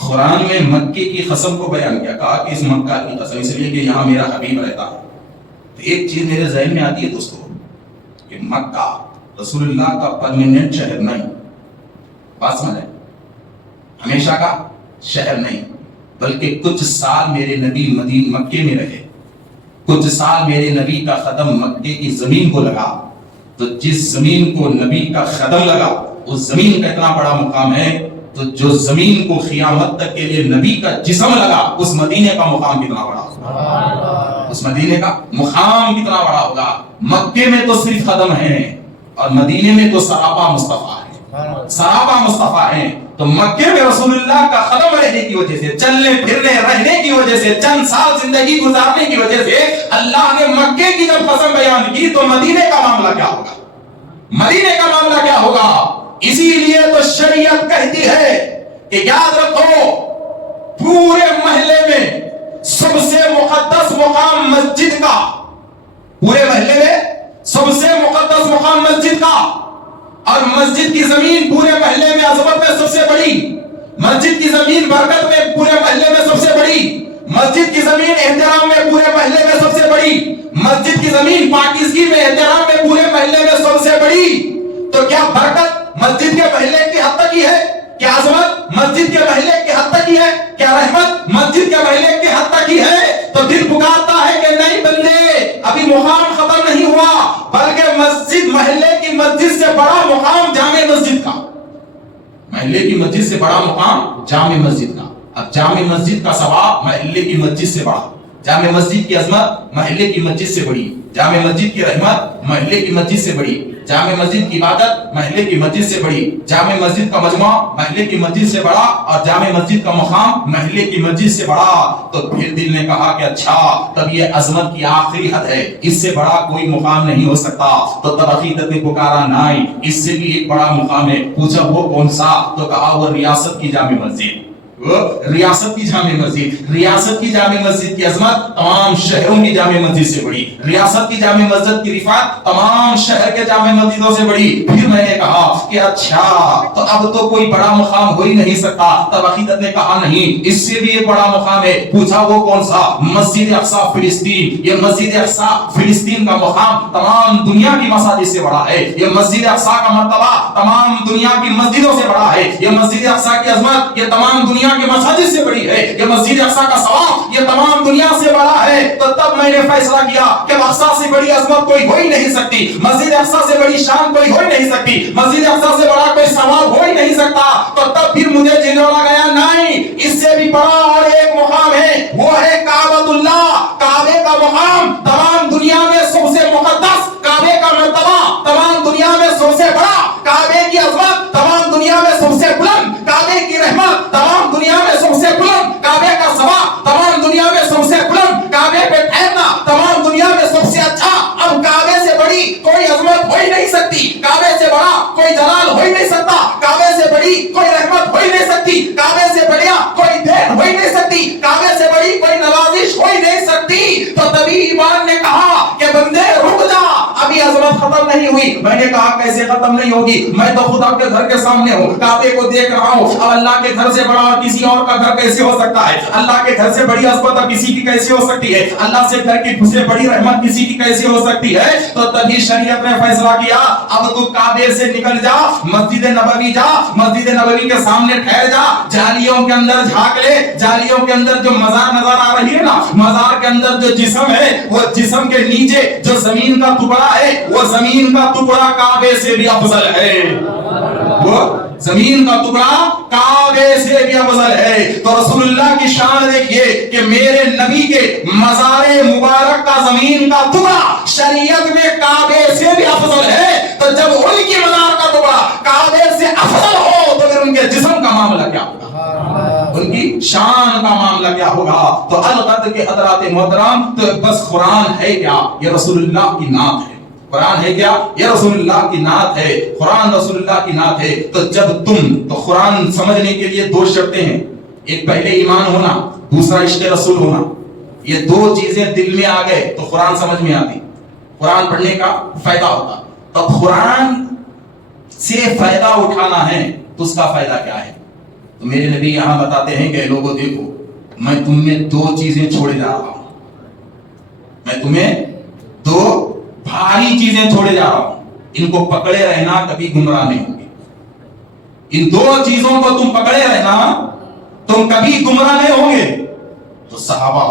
قرآن میں مکے کی قسم کو بیان کیا، کہا کہ اس مکہ کی قسم، اس لیے کہ یہاں میرا حبیب رہتا ہے۔ تو ایک چیز میرے ذہن میں آتی ہے دوستو کہ مکہ رسول اللہ کا پرماننٹ شہر نہیں، بات سمجھیں، ہمیشہ کا شہر نہیں، بلکہ کچھ سال میرے نبی مکے میں رہے، کچھ سال میرے نبی کا قدم مکے کی زمین کو لگا، تو جس زمین کو نبی کا قدم لگا اس زمین کا اتنا بڑا مقام ہے، تو جو زمین کو قیامت تک کے لیے نبی کا جسم لگا اس مدینے کا مقام کتنا بڑا ہوگا، اس مدینے کا مقام کتنا بڑا ہوگا۔ مکے میں تو صرف قدم ہیں اور مدینے میں تو سراپا مصطفیٰ ہے، سراپا مصطفیٰ ہیں۔ تو مکے میں رسول اللہ کا قدم رہنے کی وجہ سے، چلنے پھرنے رہنے کی وجہ سے، چند سال زندگی گزارنے کی وجہ سے اللہ نے مکے کی جب قسم بیان کی تو مدینے کا معاملہ کیا ہوگا، مدینے کا معاملہ کیا ہوگا۔ اسی لیے تو شریعت کہتی ہے کہ یاد رکھو پورے محلے میں سب سے مقدس مقام مسجد کا، پورے محلے میں سب سے مقدس مقام مسجد کا، اور مسجد کی زمین پورے محلے میں عظمت میں سب سے بڑی، مسجد کی زمین برکت میں پورے محلے میں سب سے بڑی، مسجد کی زمین احترام میں پورے محلے میں سب سے بڑی، مسجد کی زمین پاکیزگی میں احترام میں پورے محلے میں سب سے بڑی۔ تو کیا برکت مسجد کے محلے کی حد تک ہی ہے؟ کیا عظمت مسجد کے محلے کی حد تک ہی ہے؟ کیا رحمت مسجد کے محلے کی حد تک ہی ہے؟ تو دل پکارتا ہے کہ نہیں بندے، ابھی مقام ختم نہیں ہوا، بلکہ مسجد محلے کی مسجد سے بڑا مقام جامع مسجد کا، محلے کی مسجد سے بڑا مقام جامع مسجد کا۔ اب جامع مسجد کا ثواب محلے کی مسجد سے بڑا، جامع مسجد کی عظمت محلے کی مسجد سے بڑی، جامع مسجد کی رحمت محلے کی مسجد سے بڑی، جامع مسجد کی عبادت محلے کی مسجد سے بڑی، جامع مسجد کا مجمع محلے کی مسجد سے بڑا، اور جامع مسجد کا مقام محلے کی مسجد سے بڑا۔ تو پھر دل نے کہا کہ اچھا، تب یہ عظمت کی آخری حد ہے، اس سے بڑا کوئی مقام نہیں ہو سکتا۔ تو تب عقیدت نے پکارا نہیں، اس سے بھی ایک بڑا مقام ہے۔ پوچھا وہ کون سا؟ تو کہا وہ ریاست کی جامع مسجد، ریاست کی جامع مسجد۔ ریاست کی جامع مسجد کی عظمت تمام شہروں کی جامع مسجد سے بڑی، ریاست کی جامع مسجد کی رفعت تمام شہر کے جامع مسجدوں سے بڑی۔ پھر میں نے کہا کہ اچھا، تو اب تو کوئی بڑا مقام ہو ہی نہیں سکتا۔ تب عقیدت نے کہا نہیں، اس سے بھی ایک بڑا مقام ہے۔ پوچھا وہ کون سا؟ مسجد اقصی فلسطین۔ یہ مسجد اقصی فلسطین کا مقام تمام دنیا کی مساجد سے بڑا ہے۔ یہ مسجد اقصی کا مرتبہ تمام دنیا کی مسجدوں سے بڑا ہے۔ یہ مسجد اقصی کی عظمت یہ تمام دنیا کی مساجد سے بڑی ہے۔ یہ مسجد اقصی کا ثواب یہ تمام دنیا سے بڑا ہے۔ تو تب میں نے فیصلہ کیا کہ اقصی سے بڑی عظمت کوئی ہو ہی نہیں سکتی، مسجد اقصی سے بڑی شان کوئی ہو ہی نہیں سکتی، مسجد اقصی سے بڑا کوئی ثواب ہو ہی نہیں سکتا۔ تو تب پھر مجھے جھنجھوڑا گیا، نہیں، اس سے بھی بڑا اور ایک مقام ہے، وہ ہے کعبۃ اللہ، کعبے کا مقام تمام دنیا میں سب سے مقدس، کعبے کا مرتبہ تمام دنیا میں سب سے بڑا، کعبے کی عظمت تمام دنیا میں سب سے بلند، کعبے کی رحمت تمام دنیا میں سب سے بلند، کعبے کا ثواب تمام دنیا میں سب سے بلند، کعبے پہ ٹھہرنا تمام دنیا میں سب سے اچھا۔ اب کعبے سے بڑی کوئی عظمت ہو ہی نہیں سکتی، کعبے سے بڑا کوئی جلال ہو ہی نہیں سکتا، کعبے سے بڑی کوئی رحمت ہو ہی نہیں سکتی، کعبے سے بڑیا کوئی دین ہو ہی نہیں سکتی، کعبے سے بڑی کوئی نوازش ہو ہی نہیں سکتی۔ تو تبھی ایمان نے کہا کہ بندے رک جا، ابھی عظمت ختم نہیں ہوئی۔ میں نے کہا کیسے ختم نہیں ہوگی؟ میں تو خود آپ کے گھر کے سامنے ہوں، کعبے کو دیکھ رہا ہوں، اب اللہ کے گھر سے بڑا اور کسی اور کا گھر کیسے ہو سکتا ہے؟ اللہ کے گھر سے بڑی عظمت اب کسی کی کیسے ہو سکتی ہے؟ اللہ سے گھر کی سے بڑی رحمت کسی کی کیسے ہو سکتی ہے؟ تو تبھی شریعت نے فیصلہ کیا، اب تو کعبے سے نکل جا، مسجد نبوی جا، مسجد نبوی کے سامنے ٹھہر جا، جالیوں کے اندر جھانک لے، جالیوں کے اندر جو مزار نظر آ رہی ہے نا، مزار کے اندر جو جسم ہے، وہ جسم کے نیچے جو زمین کا ٹکڑا ہے، وہ زمین کا ٹکڑا کعبے سے بھی افضل ہے، وہ زمین کا ٹکڑا کعبے سے بھی افضل ہے۔ تو رسول اللہ کی شان دیکھیے کہ میرے نبی کے مزار مبارک کا زمین کا ٹکڑا شریعت میں کعبے سے بھی افضل ہے۔ تو جب ان کی مزار کا ٹکڑا کعبے سے افضل ہو تو پھر ان کے جسم کا معاملہ کیا ہوگا؟ ان کی شان کا معاملہ کیا ہوگا؟ تو القدر کے حضرات محترم، تو بس قرآن ہے کیا؟ یہ رسول اللہ کی نعت ہے۔ قرآن ہے کیا؟ یہ رسول اللہ کی نعت ہے۔ قرآن رسول اللہ کی نعت ہے۔ تو جب تو قرآن سمجھنے کے لیے دو شرطیں ہیں، ایک پہلے ایمان ہونا، دوسرا عشق رسول ہونا۔ یہ دو چیزیں دل میں آ گئے تو قرآن سمجھ میں آتی، قرآن پڑھنے کا فائدہ ہوتا۔ تو قرآن سے فائدہ اٹھانا ہے تو اس کا فائدہ کیا ہے؟ تو میرے نبی یہاں بتاتے ہیں کہ لوگوں دیکھو، میں تم میں دو چیزیں چھوڑے جا رہا ہوں، میں تمہیں دو بھاری چیزیں چھوڑے جا رہا ہوں، ان کو پکڑے رہنا، کبھی گمراہ نہیں ہوگی۔ ان دو چیزوں کو تم پکڑے رہنا، تم کبھی گمراہ نہیں ہوں گے۔ تو صحابہ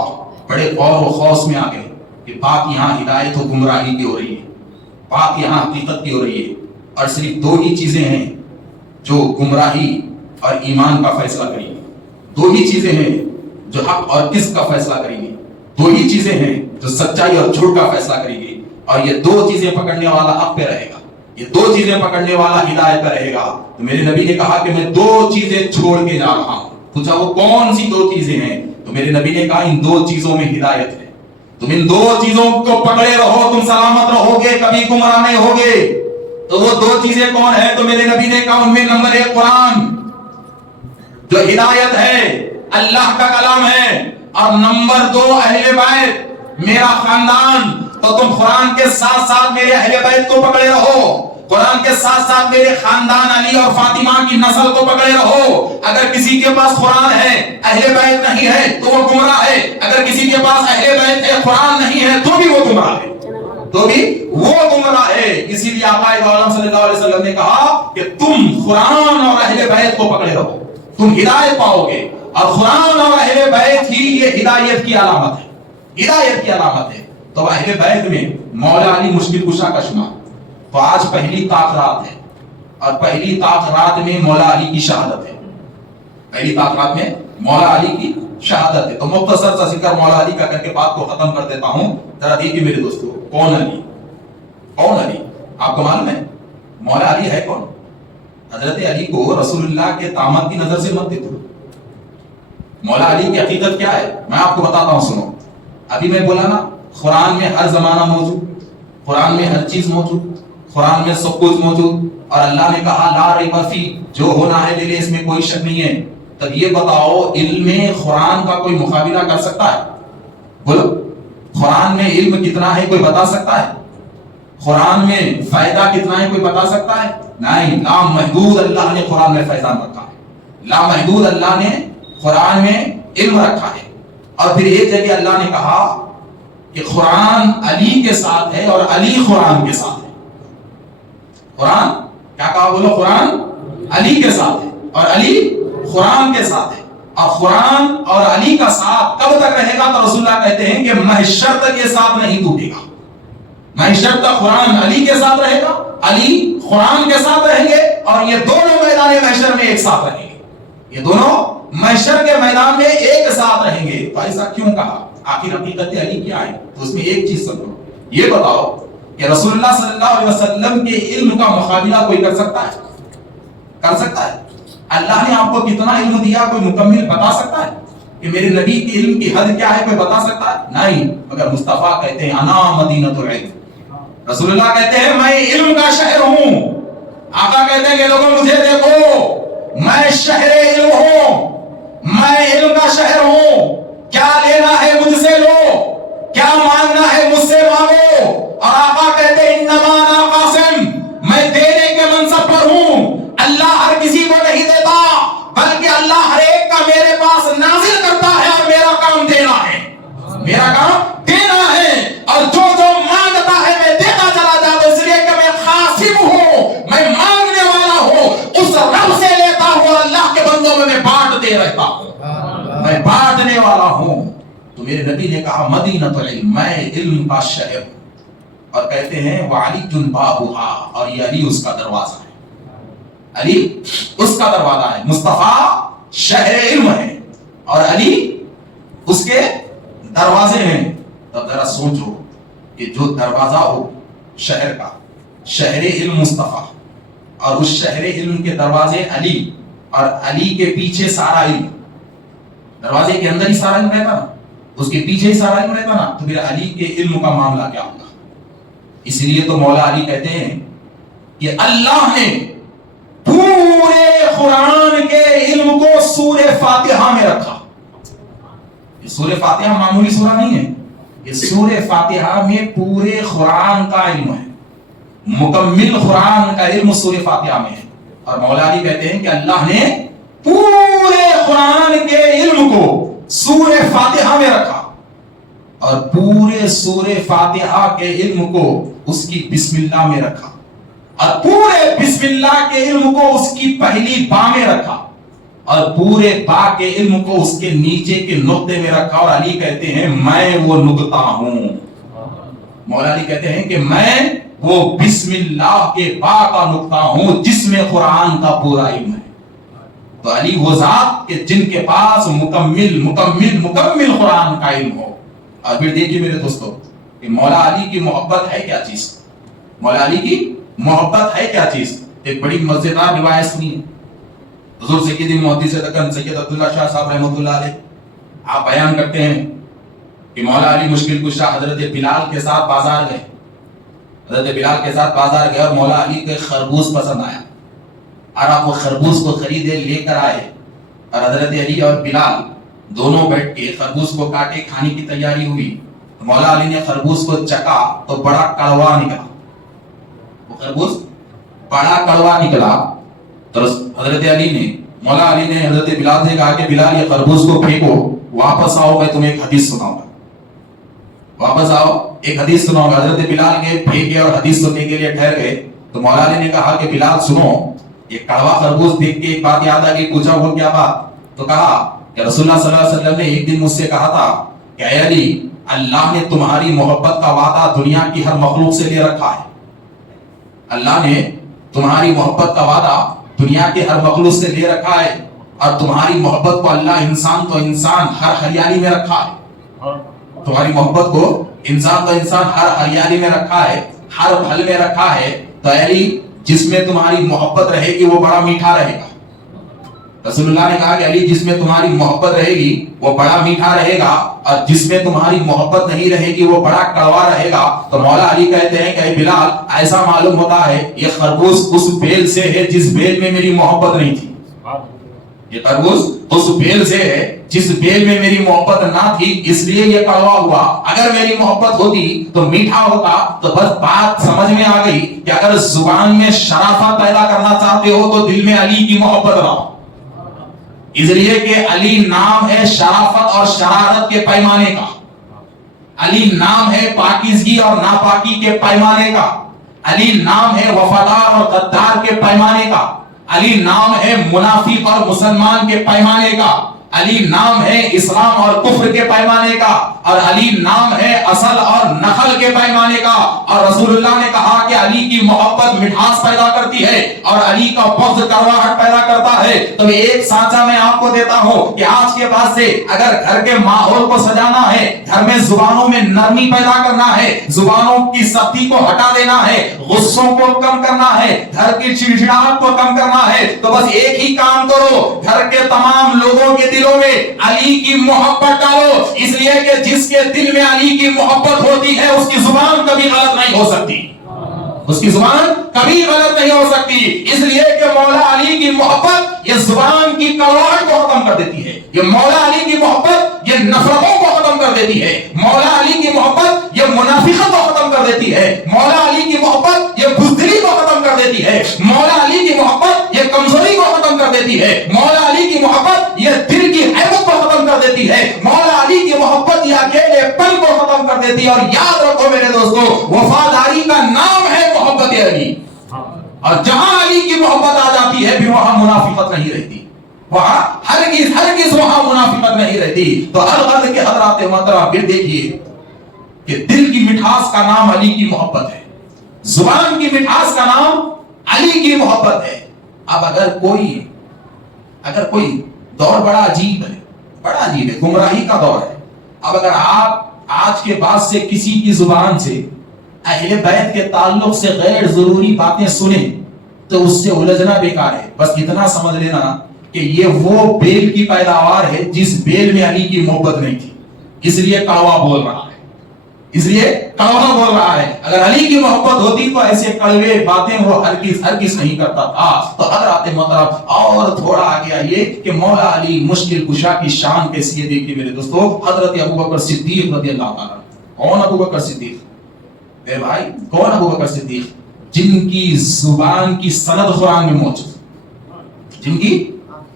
بڑے غور و خوص میں آ گئے کہ بات یہاں ہدایت و گمراہی کی ہو رہی ہے، بات یہاں حقیقت کی ہو رہی ہے، اور صرف دو ہی چیزیں ہیں جو گمراہی اور ایمان کا فیصلہ کریں گے، دو ہی چیزیں ہیں جو حق اور کس کا فیصلہ کریں گے، دو ہی چیزیں ہیں جو سچائی اور جھوٹ کا فیصلہ کریں گے، اور یہ دو چیزیں پکڑنے والا حق پہ رہے گا، یہ دو چیزیں پکڑنے والا ہدایت پہ رہے گا۔ تو میرے نبی نے کہا کہ میں دو چیزیں چھوڑ کے جا رہا ہوں۔ پوچھا وہ کون سی دو چیزیں ہیں؟ تو میرے نبی نے کہا ان دو چیزوں میں ہدایت ہے، تم ان دو چیزوں کو پکڑے رہو، تم سلامت رہو گے، کبھی گمراہ نہیں ہوگے۔ تو وہ دو چیزیں کون ہیں؟ تو میرے نبی نے کہا ان میں نمبر ایک قرآن جو ہدایت ہے، اللہ کا کلام ہے، اور نمبر دو اہل بیت، میرا خاندان۔ تو تم قرآن کے ساتھ ساتھ میرے اہل بیت کو پکڑے رہو، قرآن کے ساتھ ساتھ میرے خاندان علی اور فاطمہ کی نسل کو پکڑے رہو۔ اگر کسی کے پاس قرآن ہے اہل بیت نہیں ہے تو وہ گمراہ ہے، اگر کسی کے پاس اہل بیت ہے قرآن نہیں ہے تو بھی وہ گمراہ ہے، تو بھی وہ گمراہ ہے۔ اسی لیے آقا عالم صلی اللہ علیہ وسلم نے کہا کہ تم قرآن اور اہل بیت کو پکڑے رہو، تم ہدایت پاؤ گے، اور قرآن اور اہل بیت ہی یہ ہدایت کی علامت ہے، ہدایت کی علامت ہے۔ تو اہل بیت میں مولا علی مشکل کشا کا شمار۔ تو آج پہلی طاق رات ہے، اور پہلی طاق رات میں مولا علی کی شہادت ہے، پہلی طاق رات میں مولا علی کی شہادت ہے۔ تو مختصر سا ذکر مولا علی کا کر کے بات کو ختم کر دیتا ہوں۔ ذرا دیکھیے میرے دوستو، کون علی؟ کون علی؟ آپ کو معلوم ہے مولا علی ہے کون؟ حضرت علی کو رسول اللہ کے طامات کی نظر سے مت دیکھو۔ مولا علی کی حقیقت کیا ہے میں آپ کو بتاتا ہوں، سنو۔ ابھی میں بولا نا قرآن میں ہر زمانہ موجود، قرآن میں ہر چیز موجود، قرآن میں سب کچھ موجود، اور اللہ نے کہا لا ریب فی، جو ہونا ہے دل اس میں کوئی شک نہیں ہے۔ تب یہ بتاؤ علم قرآن کا کوئی مقابلہ کر سکتا ہے؟ بولو، قرآن میں علم کتنا ہے کوئی بتا سکتا ہے؟ قرآن میں فائدہ کتنا ہے کوئی بتا سکتا ہے؟ نہیں، لامحدود اللہ نے قرآن میں فیضان رکھا ہے، لامحدود اللہ نے قرآن میں علم رکھا ہے۔ اور پھر ایک جگہ اللہ نے کہا کہ قرآن علی کے ساتھ ہے اور علی قرآن کے ساتھ ہے۔ قرآن کیا کہا؟ بولو، قرآن علی کے ساتھ ہے اور علی قرآن کے ساتھ ہے۔ اور قرآن اور علی کا ساتھ کب تک رہے گا؟ تو رسول اللہ کہتے ہیں کہ محشر تک یہ ساتھ نہیں ٹوٹے گا، محشر تک قرآن علی کے ساتھ رہے گا، علی قرآن کے ساتھ رہیں گے، اور یہ دونوں میدان محشر میں ایک ساتھ رہیں گے، یہ دونوں محشر کے میدان میں ایک ساتھ رہیں گے۔ تو ایسا کیوں کہا؟ آخر حقیقت علی کیا ہے؟ تو اس میں ایک چیز سمجھو، یہ بتاؤ کہ رسول اللہ صلی اللہ علیہ وسلم کے علم کا مقابلہ کوئی کر سکتا ہے؟ کر سکتا ہے؟ اللہ نے آپ کو کتنا علم دیا کوئی مکمل بتا سکتا ہے کہ میرے نبی کے علم کی حد کیا ہے کوئی بتا سکتا ہے؟ نہیں، مگر مصطفیٰ کہتے ہیں انا مدینۃ العلم، رسول اللہ کہتے ہیں میں علم کا شہر ہوں۔ آقا کہتے ہیں کہ لوگوں مجھے دیکھو، میں شہر علم ہوں، میں علم کا شہر ہوں، کیا لینا ہے مجھ سے لو، کیا مانگنا ہے مجھ سے مانگو۔ اور آقا کہتے ہیں انما انا قاسم، میں دینے کے منصب پر ہوں، اللہ ہر کسی کو نہیں دیتا بلکہ اللہ ہر ایک کا میرے پاس نازل کرتا ہے، اور میرا کام دینا ہے، میرا کام دینا ہے، اور جو جو مانگتا ہے میں دیتا چلا جاتا ہوں، اس لیے کہ میں قاسم ہوں، میں مانگنے والا ہوں، اس رب سے لیتا ہوں، اور اللہ کے بندوں میں بانٹتے رہتا ہوں، میں بانٹنے والا ہوں۔ تو میرے نبی نے کہا مدینۃ العلم، میں علم کا شہر ہوں، اور کہتے ہیں وعلی بابھا، اور یہ علی اس کا دروازہ ہے، علی اس کا دروازہ ہے۔ مصطفیٰ شہر علم ہے اور علی اس کے دروازے ہیں۔ تب ذرا سوچو کہ جو دروازہ ہو شہر کا، شہر علم مصطفیٰ، اور اس شہر علم کے دروازے علی، اور علی کے پیچھے سارا علم، دروازے کے اندر ہی سارا علم رہتا نا، اس کے پیچھے ہی سارا علم رہتا نا، تو پھر علی کے علم کا معاملہ کیا ہوگا؟ اس لیے تو مولا علی کہتے ہیں کہ اللہ نے پورے قرآن کے علم کو سورہ فاتحہ میں رکھا. یہ سورہ فاتحہ معمولی سورہ نہیں ہے، یہ سورہ فاتحہ میں پورے قرآن کا علم ہے، مکمل قرآن کا علم سورہ فاتحہ میں ہے. اور مولا علی کہتے ہیں کہ اللہ نے پورے قرآن کے علم کو سورہ فاتحہ میں رکھا، اور پورے سورہ فاتحہ کے علم کو اس کی بسم اللہ میں رکھا، اور پورے بسم اللہ کے علم کو اس کی پہلی با میں رکھا، اور پورے با کے علم کو اس کے نیچے کے نقطے میں رکھا. اور علی کہتے ہیں میں وہ نقطہ ہوں. مولا علی کہتے ہیں کہ میں وہ بسم اللہ کے با کا نقطہ ہوں جس میں قرآن کا پورا علم ہے. تو علی وہ ذات کہ جن کے پاس مکمل مکمل مکمل قرآن کا علم ہو. اور پھر دیکھیے میرے دوستو کہ مولا علی کی محبت ہے کیا چیز؟ مولا علی کی محبت ہے کیا چیز؟ ایک بڑی مزیدار روایت سنیے. حضور سید محدث دکن سید عبداللہ شاہ صاحب رحمۃ اللہ علیہ آپ بیان کرتے ہیں کہ مولا علی مشکل کشا حضرت بلال کے ساتھ بازار گئے. حضرت بلال کے ساتھ بازار گئے اور مولا علی کو خربوز پسند آیا، اور آپ وہ خربوز کو خریدے لے کر آئے، اور حضرت علی اور بلال دونوں بیٹھ کے خربوز کو کاٹے، کھانے کی تیاری ہوئی. مولا علی نے خربوز کو چکا تو بڑا کڑوا نکلا، وہ خربوز بڑا کڑوا نکلا. تو حضرت علی نے مولا علی نے حضرت بلال سے کہا کہ بلال یہ خربوز کو پھینکو، واپس آؤ میں تمہیں ایک حدیث سناؤں گا. واپس آؤ ایک حدیث سناؤں گا. حضرت بلال کے پھینکے اور حدیث سننے کے لیے ٹھہر گئے. تو مولا علی نے کہا کہ بلال سنو، یہ کڑوا خربوز دیکھ کے ایک بات یاد آ گئی. پوچھا وہ کیا بات؟ تو کہا کہ رسول اللہ صلی اللہ علیہ وسلم نے ایک دن مجھ سے کہا تھا کہ اے علی اللہ نے تمہاری محبت کا وعدہ دنیا کی ہر مخلوق سے لے رکھا ہے. اللہ نے تمہاری محبت کا وعدہ دنیا کے ہر مخلوق سے لے رکھا ہے، اور تمہاری محبت کو اللہ انسان تو انسان ہر ہریالی میں رکھا ہے. تمہاری محبت کو انسان تو انسان ہر ہریالی میں رکھا ہے، ہر پھل میں رکھا ہے. تو اے علی جس میں تمہاری محبت رہے گی وہ بڑا میٹھا رہے گا. رسول اللہ نے کہا کہ علی جس میں تمہاری محبت رہے گی وہ بڑا میٹھا رہے گا، اور جس میں تمہاری محبت نہیں رہے گی وہ بڑا کڑوا رہے گا. تو مولا علی کہتے ہیں کہ بلال ایسا معلوم ہوتا ہے یہ خربوز اس بیل سے ہے جس بیل میں میری محبت نہیں تھی. یہ خربوز اس بیل سے ہے جس بیل میں میری محبت نہ تھی، اس لیے یہ کڑوا ہوا. اگر میری محبت ہوتی تو میٹھا ہوتا. تو بس بات سمجھ میں آ گئی کہ اگر زبان میں شرافت پیدا کرنا چاہتے ہو تو دل میں علی کی محبت لاؤ. اس لیے کہ علی نام ہے شرافت اور شرارت کے پیمانے کا. علی نام ہے پاکیزگی اور ناپاکی کے پیمانے کا. علی نام ہے وفادار اور غدار کے پیمانے کا. علی نام ہے منافق اور مسلمان کے پیمانے کا. علی نام ہے اسلام اور کفر کے پیمانے کا. اور علی نام ہے اصل اور نقل کے پیمانے کا. اور رسول اللہ نے کہا کہ علی کی محبت مٹھاس پیدا کرتی ہے اور علی کا بغض کڑواہٹ پیدا کرتا ہے. تو ایک سانچہ میں آپ کو دیتا ہوں کہ آج کے بعد سے اگر گھر کے ماحول کو سجانا ہے، گھر میں زبانوں میں نرمی پیدا کرنا ہے، زبانوں کی سختی کو ہٹا دینا ہے، غصوں کو کم کرنا ہے، گھر کی چڑچڑاہٹ کو کم کرنا ہے، تو بس ایک ہی کام کرو، گھر کے تمام لوگوں کے دلوں میں علی کی محبت ڈالو. اس لیے کہ جس کے دل میں علی کی محبت ہوتی ہے اس کی زبان کبھی غلط نہیں ہو سکتی. اس کی زبان کبھی غلط نہیں ہو سکتی. اس لیے کہ مولا علی کی محبت یہ زبان کی کڑواہٹ کو ختم کر دیتی ہے. یہ مولا علی کی محبت یہ نفرتوں کو ختم کر دیتی ہے. مولا علی کی محبت یہ منافقت کو ختم کر دیتی ہے. مولا علی کی محبت یہ بزدلی کو ختم کر دیتی ہے. مولا علی کی محبت یہ کمزوری کو ختم کر دیتی ہے. مولا علی کی محبت یہ دل کی حیبت کو ختم کر دیتی ہے. مولا علی کی محبت یہ اکیلے پن کو ختم کر دیتی ہے. اور یاد رکھو میرے دوستو، وفاداری کا نام ہے محبت علی. اور جہاں علی کی محبت آ جاتی ہے پھر وہاں منافقت نہیں رہتی، وہاں ہرگز وہاں منافقت نہیں رہتی. تو الغرض کے حضرات محترم پھر دیکھیے کہ دل کی مٹھاس کا نام علی کی محبت ہے، زبان کی مٹھاس کا نام علی کی محبت ہے. اب اگر کوئی دور بڑا عجیب ہے، گمراہی کا دور ہے. اب اگر آپ آج کے بعد سے کسی کی زبان سے اہل بیت کے تعلق سے غیر ضروری باتیں سنیں تو اس سے الجھنا بیکار ہے. بس اتنا سمجھ لینا کہ یہ وہ بیل کی پیداوار ہے جس بیل میں علی کی محبت نہیں تھی، اس لیے کڑوا بول رہا ہے، اس لیے کڑوا بول رہا ہے۔ اگر علی کی محبت ہوتی تو ایسے کڑوے باتیں وہ ہرگز نہیں کرتا تھا۔ تو حضرات محترم اور تھوڑا آگے آئیے کہ مولا علی مشکل کشا کی شان کیسی ہے دیکھیے میرے دوستو۔ حضرت ابوبکر صدیق رضی اللہ تعالیٰ، کون ابوبکر صدیق؟ میرے بھائی کون ابوبکر صدیق؟ جن کی زبان کی سند قرآن میں موجود، جن کی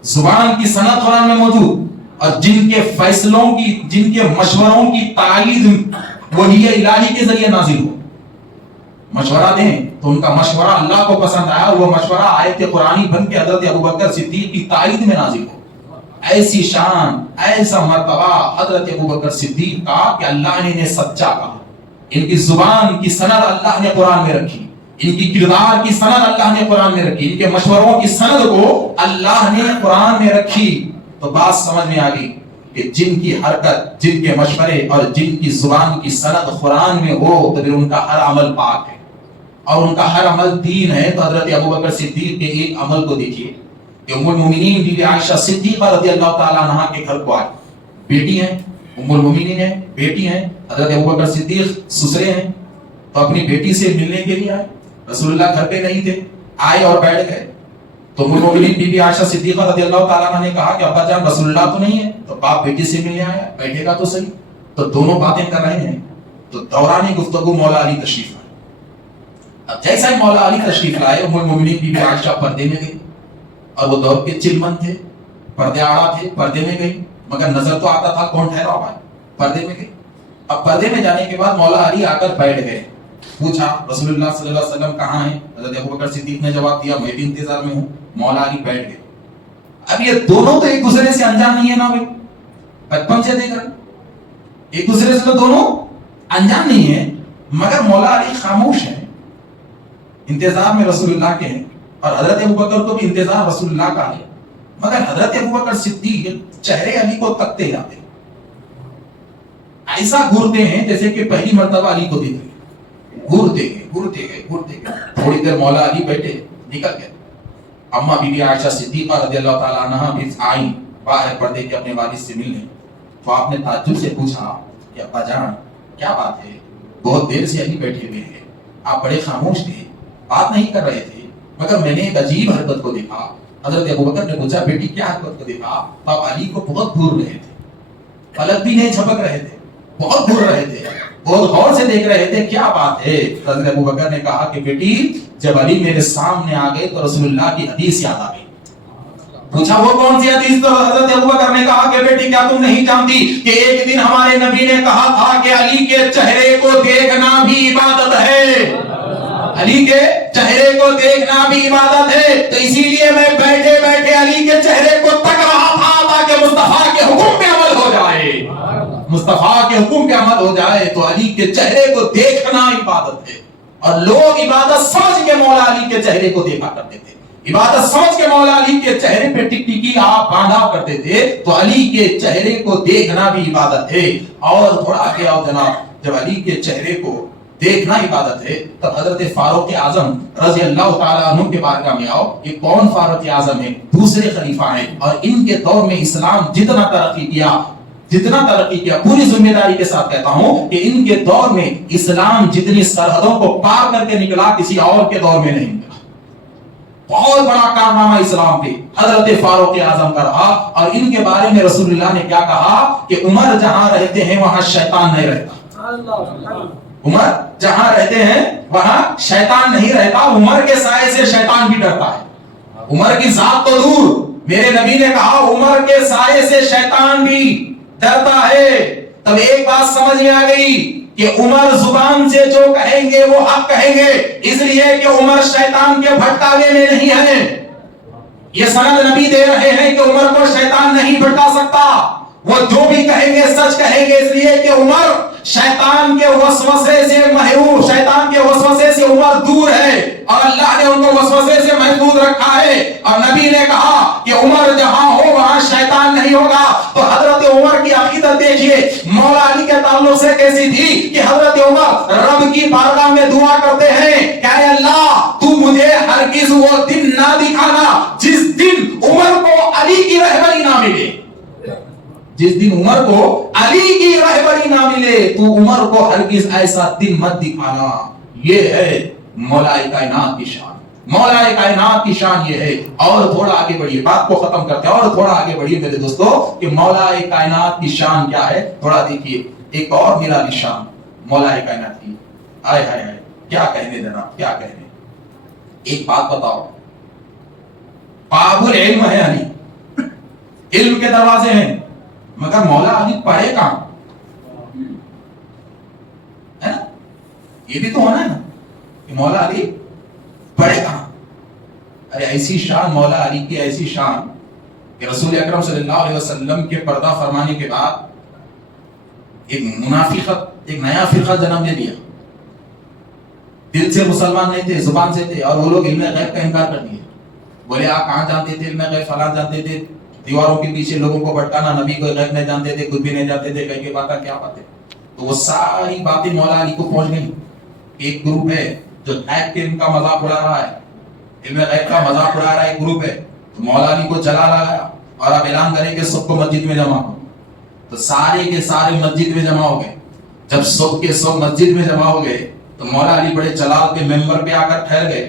زبان کی سند قرآن میں موجود، اور جن کے فیصلوں کی، جن کے مشوروں کی تائید وحی الہی کے ذریعے نازل ہو۔ مشورہ دیں تو ان کا مشورہ اللہ کو پسند آیا، وہ مشورہ آیت قرآنی بن کے حضرت ابوبکر صدیق کی تائید میں نازل ہو۔ ایسی شان، ایسا مرتبہ حضرت ابوبکر صدیق کا کہ اللہ نے انہیں سچا کہا۔ ان کی زبان کی سند اللہ نے قرآن میں رکھی، ان کی کردار کی سند اللہ نے قرآن میں رکھی، ان کے مشوروں کی سند کو اللہ نے قرآن میں رکھی۔ تو بات سمجھ میں آ گئی کہ جن کی حرکت، جن کے مشورے اور جن کی زبان کی سند قرآن میں ہو تو پھر ان کا ہر عمل پاک ہے اور ان کا ہر عمل دین ہے۔ تو حضرت ابوبکر صدیق کے ایک عمل کو دیکھیے کہ ام المومنین بی بی عائشہ صدیقہ رضی اللہ تعالیٰ عنہا کے گھر کو آئی، بیٹی ہیں، ام المومنین ہیں، بیٹی ہیں، حضرت ابوبکر صدیق سسرے ہیں، تو اپنی بیٹی سے ملنے کے لیے آئے۔ رسول اللہ گھر پہ نہیں تھے، آئے اور بیٹھ گئے۔ تو ام المومنین بی بی عائشہ صدیقہ رضی اللہ تعالیٰ عنہ نے کہا کہ ابا جان رسول اللہ تو نہیں ہے، تو باپ بیٹی سے ملنے آیا، بیٹھے گا تو صحیح۔ تو دونوں باتیں کر رہے ہیں تو دوران گفتگو مولا علی تشریف لائے۔ اب جیسا ہی مولا علی تشریف لائے، ام المومنین بی بی عائشہ پردے میں گئی، اور وہ دور کے چلمن تھے، پردے آڑا تھے، پردے میں گئی، مگر نظر تو آتا تھا کون ٹھہرا ہوا ہے، پردے میں گئی۔ اب پردے میں جانے کے بعد مولا علی آ کر بیٹھ گئے، پوچھا رسول اللہ صلی اللہ علیہ وسلم کہاں ہیں؟ حضرت ابوبکر صدیق نے جواب دیا میں بھی انتظار میں ہوں۔ مولا علی بیٹھ گئے۔ اب یہ دونوں تو ایک دوسرے سے انجان نہیں ہے نا بھائی، بچپن سے دیکھ رہے، ایک دوسرے سے تو دونوں انجان نہیں ہے، مگر مولا علی خاموش ہیں، انتظار میں رسول اللہ کے ہیں، اور حضرت ابوبکر کو بھی انتظار رسول اللہ کا ہے، مگر حضرت ابوبکر صدیق چہرے علی کو تکتے جاتے، ایسا گھورتے ہیں جیسے کہ پہلی مرتبہ علی کو دیکھ رہے، گھورتے گئے۔ تھوڑی دیر مولا علی بیٹھے، نکل گئے۔ اما بی بی عائشہ صدیقہ رضی اللہ تعالیٰ عنہا بھی آئیں باہر پردے کے اپنے والد سے ملنے، تو آپ نے تعجب سے پوچھا کہ ابا جان کیا بات ہے؟ بہت دیر سے علی بیٹھے ہوئے ہیں، آپ بڑے خاموش تھے، بات نہیں کر رہے تھے، مگر میں نے ایک عجیب حرکت کو دیکھا۔ حضرت ابوبکر نے پوچھا بیٹی کیا حرکت کو دیکھا؟ تو آپ علی کو بہت گھور رہے تھے، پلک بھی نہیں جھپک رہے تھے، بہت گھور رہے تھے، بہت غور سے دیکھ رہے تھے، کیا بات ہے؟ حضرت ابوبکر نے کہا کہ بیٹی جب علی میرے سامنے آ گئے تو رسول اللہ کی حدیث یاد آ گئی۔ پوچھا وہ کون سی حدیث؟ تو حضرت ابوبکر نے کہا کہ بیٹی کیا تم نہیں جانتی کہ ایک دن ہمارے نبی نے کہا تھا کہ علی کے چہرے کو دیکھنا بھی عبادت ہے، علی کے چہرے کو دیکھنا بھی عبادت ہے، تو اسی لیے میں بیٹھے بیٹھے علی کے چہرے کو تک رہا تھا تاکہ مصطفیٰ کے حکم پہ عمل ہو جائے، مصطفیٰ کے حکم پہ عمل ہو جائے۔ تو علی کے چہرے کو دیکھنا عبادت ہے، اور لوگ عبادت سمجھ کے مولا علی کے چہرے کو دیکھا کرتے تھے، عبادت سمجھ کے مولا علی کے چہرے پہ ٹک ٹکی آپ باندھا کرتے تھے، تو علی کے چہرے کو دیکھنا بھی عبادت ہے۔ اور تھوڑا آگے آؤ جناب، جب علی کے چہرے کو دیکھنا عبادت ہے تب حضرت فاروق اعظم رضی اللہ تعالیٰ عنہ کے بارگاہ میں آؤ۔ یہ کون فاروق اعظم ہے؟ دوسرے خلیفہ ہیں، اور ان کے دور میں اسلام جتنا ترقی کیا، پوری ذمہ داری کے ساتھ کہتا ہوں کہ ان کے دور میں اسلام جتنی سرحدوں کو پار کر کے نکلا کسی اور کے دور میں نہیں نکلا۔ بہت بڑا کارنامہ اسلام پہ حضرت فاروق اعظم کا رہا، اور ان کے بارے میں رسول اللہ نے کیا کہا کہ عمر جہاں رہتے ہیں وہاں شیطان نہیں رہتا، عمر جہاں رہتے ہیں وہاں شیطان نہیں رہتا، عمر کے سائے سے شیطان بھی ڈرتا ہے، عمر کی ذات تو دور، میرے نبی نے کہا عمر کے سائے سے شیطان بھی ڈرتا ہے۔ تب ایک بات سمجھ میں آ گئی کہ عمر زبان سے جو کہیں گے وہ حق کہیں گے، اس لیے کہ عمر شیطان کے بھٹکاوے میں نہیں ہے۔ یہ سند نبی دے رہے ہیں کہ عمر کو شیطان نہیں بھٹکا سکتا، وہ جو بھی کہیں گے سچ کہیں گے، اس لیے کہ عمر شیطان کے وسوسے سے محروم، شیطان کے وسوسے سے عمر دور ہے، اور اللہ نے ان کو وسوسے سے محدود رکھا ہے، اور نبی نے کہا کہ عمر جہاں ہو وہاں شیطان نہیں ہوگا۔ تو حضرت عمر کی عقیدت دیکھیے مولا علی کے تعلق سے کیسی تھی کہ حضرت عمر رب کی بارگاہ میں دعا کرتے ہیں کہ اے اللہ تو مجھے ہرگز وہ دن نہ دکھانا جس دن عمر کو علی کی رہبری نہ ملے، جس دن عمر کو علی کی رہبری نہ ملے تو عمر کو ہرگز ایسا دن مت دکھانا۔ یہ ہے مولا کائنات کی شان، مولا کائنات کی شان یہ ہے۔ اور تھوڑا آگے بڑھیے، بات کو ختم کرتے ہیں اور تھوڑا آگے بڑھیے میرے دوستو کہ مولا کائنات کی شان کیا ہے۔ تھوڑا دیکھیے ایک اور نرالی شان مولا کائنات کی، آئے ہائے ہائے کیا کہنے جناب، کیا کہنے۔ ایک بات بتاؤ، باب العلم ہے علی، علم کے دروازے ہیں، مگر مولا علی پڑھے کہاں؟ ہے نا، یہ بھی تو ہونا ہے نا کہ مولا علی پڑھے کہاں؟ ارے ایسی شان مولا علی کی، ایسی شان کہ رسول اکرم صلی اللہ علیہ وسلم کے پردہ فرمانے کے بعد ایک منافقت، ایک نیا فرقہ جنم لے لیا۔ دل سے مسلمان نہیں تھے، زبان سے تھے، اور وہ لوگ علم غیب کا انکار کر دیا۔ بولے آپ کہاں جانتے تھے علم غیب؟ فلاں جانتے تھے، دیواروں کے پیچھے لوگوں کو بھٹکانا، نبی کو غیب نہیں جانتے تھے، کچھ بھی نہیں جانتے تھے، کہیں کے باتیں کیا باتیں۔ تو وہ ساری باتیں مولا علی کو پہنچ گئی۔ ایک گروپ ہے جو غیب کے علم کا مذاق اڑا رہا ہے، علم غیب کا مذاق اڑا رہا ہے، ایک گروپ ہے تو مولا علی کو جلا لگایا اور اب اعلان کریں کہ سب کو مسجد میں جمع ہو۔ تو سارے کے سارے مسجد میں جمع ہو گئے۔ جب سب کے سب مسجد میں جمع ہو گئے تو مولا علی بڑے جلال کے ممبر پہ آ کر ٹھہر گئے۔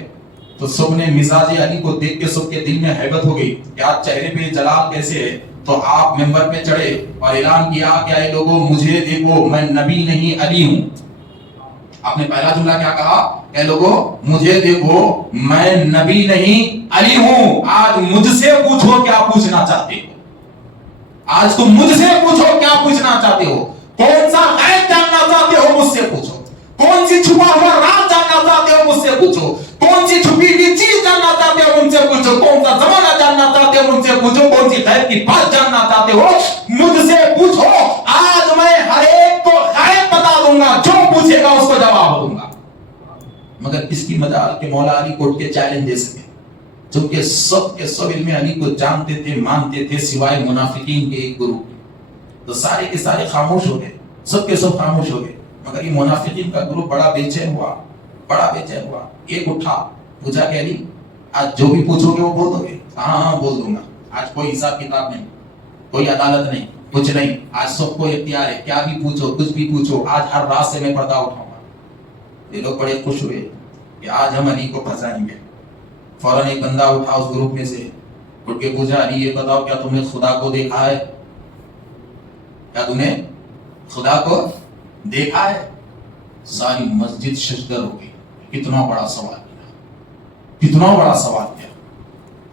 تو سب نے مزاج علی کو دیکھ کے سب کے دل میں ہیبت ہو گئی کہ آج چہرے پہ جلال کیسے ہے۔ تو آپ ممبر پہ چڑھے اور اعلان کیا کہ اے لوگوں مجھے دیکھو، میں نبی نہیں علی ہوں۔ آپ نے پہلا جملہ کیا کہا؟ اے لوگوں مجھے دیکھو، میں نبی نہیں علی ہوں۔ آج مجھ سے پوچھو کیا پوچھنا چاہتے ہو، آج تم مجھ سے پوچھو کیا پوچھنا چاہتے ہو، کون سا غیب جاننا چاہتے ہو مجھ سے پوچھو، کون سی چھپا ہوا راز جاننا چاہتے ہو مجھ سے پوچھو، کون سی چھپی ہوئی چیز جاننا چاہتے ہو مجھ سے پوچھو، کون سا زمانہ جاننا چاہتے ہو مجھ سے پوچھو، کون سی غیب کی بات جاننا چاہتے ہو مجھ سے پوچھو۔ آج میں ہر ایک کو غیب بتا دوں گا، جو پوچھے گا اس کو جواب دوں گا۔ مگر اس کی مجال کہ مولا علی کو اٹھ کے چیلنج دے سکے، چونکہ سب کے سب علم علی کو جانتے تھے، مانتے تھے، سوائے منافقین کے ایک گروپ۔ تو سارے کے سارے خاموش ہو گئے، سب کے سب خاموش ہو گئے، مگر یہ منافقین کا گروپ بڑا بے چین ہوا، بڑا بے چین ہوا۔ ایک اٹھا، پوچھا کہ علی آج جو بھی پوچھو گے وہ بول دو گے؟ ہاں ہاں بول دوں گا، آج کوئی حساب کتاب نہیں، کوئی عدالت نہیں، کچھ نہیں، آج سب کو اختیار ہے، کیا بھی پوچھو، کچھ بھی پوچھو، آج ہر رات سے میں پردہ اٹھاؤں گا۔ یہ لوگ بڑے خوش ہوئے کہ آج ہم علی کو پھنسائیں گے۔ فوراً ایک بندہ اٹھا اس گروپ میں سے، اٹھ کے پوچھا علی یہ بتاؤ کیا تم نے خدا کو دیکھا ہے؟ کیا تم نے خدا کو دیکھا ہے؟ ساری مسجد ششدر ہو گئی، کتنا بڑا سوال کیا، کتنا بڑا سوال کیا،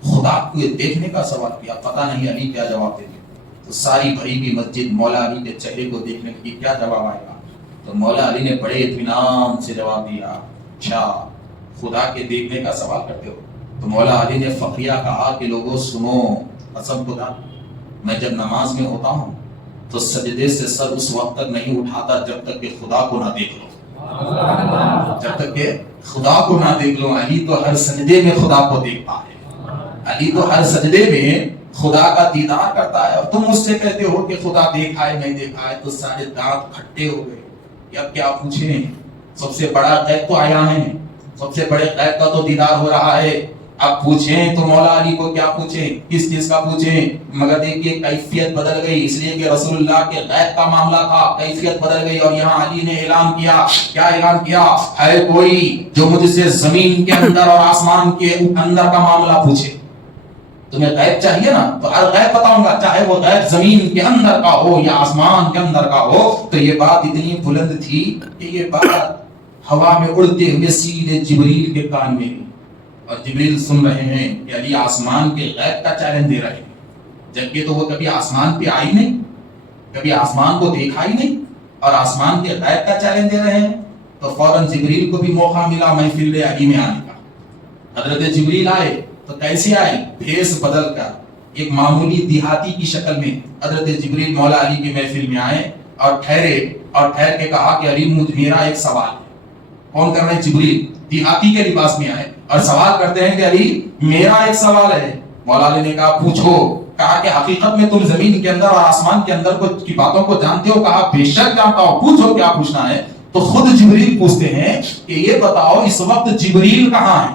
خدا کو دیکھنے کا سوال کیا، پتہ نہیں علی کیا جواب دے گے۔ تو ساری بھری ہوئی مسجد مولا علی کے چہرے کو دیکھنے کی کیا جواب آئے گا۔ تو مولا علی نے بڑے اطمینان سے جواب دیا، اچھا خدا کے دیکھنے کا سوال کرتے ہو؟ تو مولا علی نے فخریہ کہا کہ لوگوں سنو، قسم خدا میں جب نماز میں ہوتا ہوں تو سجدے سے سر اس وقت تک نہیں اٹھاتا جب تک کہ خدا کو نہ دیکھ لو، جب تک کہ خدا کو نہ دیکھ لو۔ علی تو ہر سجدے میں خدا کو دیکھتا ہے، علی تو ہر سجدے میں خدا کا دیدار کرتا ہے، اور تم مجھ سے کہتے ہو کہ خدا دیکھا ہے نہیں دیکھا ہے۔ تو سارے دانت کھٹے ہو گئے کہ اب کیا پوچھیں، سب سے بڑا غیب تو آیا ہے، سب سے بڑے غیب کا تو دیدار ہو رہا ہے، اب پوچھیں تو مولا علی کو کیا پوچھیں، کس چیز کا پوچھیں۔ مگر دیکھیے کیفیت بدل گئی، اس لیے کہ رسول اللہ کے غیب کا معاملہ تھا، کیفیت بدل گئی۔ اور یہاں علی نے اعلان کیا، کیا اعلان کیا؟ ہے کوئی جو مجھ سے زمین کے اندر اور آسمان کے اندر کا معاملہ پوچھے؟ تمہیں غیب چاہیے نا، تو ہر غیب بتاؤں گا، چاہے وہ غیب زمین کے اندر کا ہو یا آسمان کے اندر کا ہو۔ تو یہ بات اتنی بلند تھی کہ یہ بات ہوا میں اڑتے ہوئے سیدھے جبریل کے کان میں، اور جبریل سن رہے ہیں کہ علی آسمان کے غیب کا چیلنج دے رہے ہیں، جبکہ تو وہ کبھی آسمان پہ آئی نہیں، کبھی آسمان کو دیکھا ہی نہیں، اور آسمان کے غیب کا چیلنج دے رہے ہیں۔ تو فوراً جبریل کو بھی موقع ملا محفل علی میں آنے کا۔ حضرت جبریل آئے تو کیسے آئے؟ بھیس بدل کر، ایک معمولی دیہاتی کی شکل میں حضرت جبریل مولا علی کی محفل میں آئے اور ٹھہرے، اور ٹھہر کے کہا کہ علی میرا ایک سوال ہے۔ کون کر رہے ہیں؟ جبریل دیہاتی کے لباس میں آئے اور سوال کرتے ہیں کہ علی میرا ایک سوال ہے۔ مولا علی نے کہا پوچھو۔ کہا کہ حقیقت میں تم زمین کے اندر اور آسمان کے اندر کی باتوں کو جانتے ہو؟ کہا بے شک جانتا ہوں، پوچھو کیا پوچھنا ہے۔ تو خود جبریل پوچھتے ہیں کہ یہ بتاؤ اس وقت جبریل کہاں ہے؟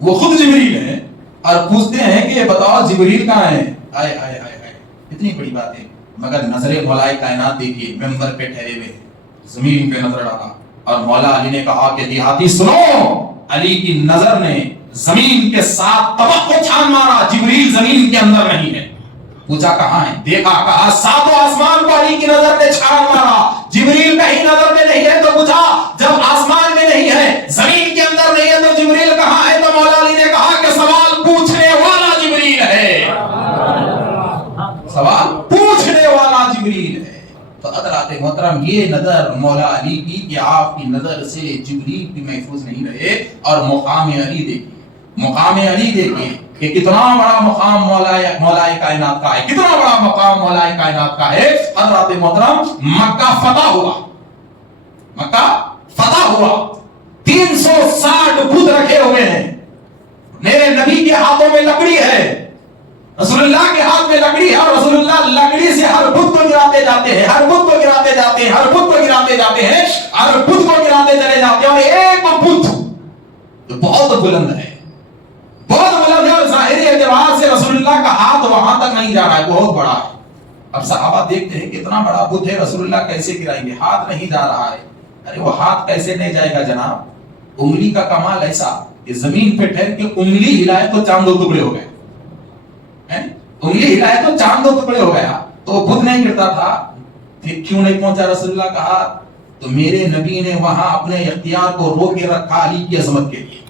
وہ خود جبریل ہیں اور پوچھتے ہیں کہ بتاؤ جبریل کہاں ہے؟ آئے آئے آئے آئے اتنی بڑی بات ہے، مگر نظر مولا کائنات دیکھیے، ممبر پہ ٹھہرے ہوئے زمین پہ نظر ڈالا اور مولا علی نے کہا کہ دیہاتی سنو، علی کی نظر نے زمین کے ساتھ طبق کو چھان مارا، جبریل زمین کے اندر نہیں ہے۔ پوچھا کہاں ہے؟ دیکھا، کہا ساتوں آسمان کو علی کی نظر نے چھان مارا، جبریل کہیں نظر میں نہیں ہے۔ تو پوچھا جب آسمان میں نہیں ہے، زمین کے اندر نہیں ہے، تو جبریل کہاں ہے؟ تو مولا علی نے کہا کہ سوال پوچھنے والا جبریل ہے، سوال پوچھنے والا جبریل ہے۔ تو حضرات محترم یہ نظر مولا علی کی کہ آپ کی نظر سے جبریل بھی محفوظ نہیں رہے، اور مقام علی دیکھیے، مقام علی دیکھیے کہ کتنا بڑا مقام مولا کائنات کا ہے، کتنا بڑا مقام مولا کائنات کا ہے۔ حضرات محترم مکہ فتح ہوا، مکہ فتح ہوا، 360 بت رکھے ہوئے ہیں، میرے نبی کے ہاتھوں میں لکڑی ہے، رسول اللہ کے ہاتھ میں لکڑی ہے، اور رسول اللہ لکڑی سے ہر بت کو گراتے جاتے ہیں، ہر بت کو گراتے جاتے ہیں، ہر بت کو گراتے جاتے ہیں، ہر بت کو گراتے چلے جاتے ہیں، اور ایک بت جو بہت بلند ہے، بہت بلند ہے، اور ظاہری اعتبار سے رسول اللہ کا ہاتھ وہاں تک نہیں جا رہا ہے، بہت بڑا ہے۔ اب صحابہ دیکھتے ہیں کتنا بڑا بت ہے، رسول اللہ کیسے گرائیں گے، ہاتھ نہیں جا رہا ہے۔ ارے وہ ہاتھ کیسے نہیں جائے گا جناب؟ انگلی کا کمال ایسا کہ زمین پہ ٹھہر کے انگلی ہلائے تو چاند دو ٹکڑے ہو گئے، انگلی ہلائے تو چاند دو ٹکڑے ہو گیا، تو وہ بت نہیں گرتا تھا۔ پھر کیوں نہیں پہنچا رسول اللہ کا ہاتھ؟ تو میرے نبی نے وہاں اپنے اختیار کو روک کے رکھا علی کی عظمت کے لیے،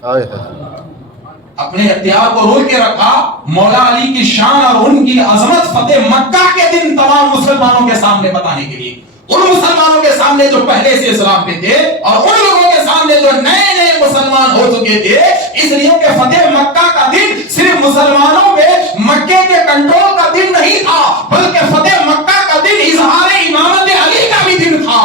اپنے اختیار کو روک کے رکھا مولا علی کی شان اور ان کی عظمت فتح مکہ کے دن تمام مسلمانوں کے سامنے بتانے کے لیے، ان مسلمانوں کے سامنے جو پہلے سے اسلام پہ تھے، اور ان لوگوں کے سامنے جو نئے نئے مسلمان ہو چکے تھے، اس لیے کہ فتح مکہ کا دن صرف مسلمانوں پہ مکے کے کنٹرول کا دن نہیں تھا، بلکہ فتح مکہ کا دن اظہار امامت علی کا بھی دن تھا۔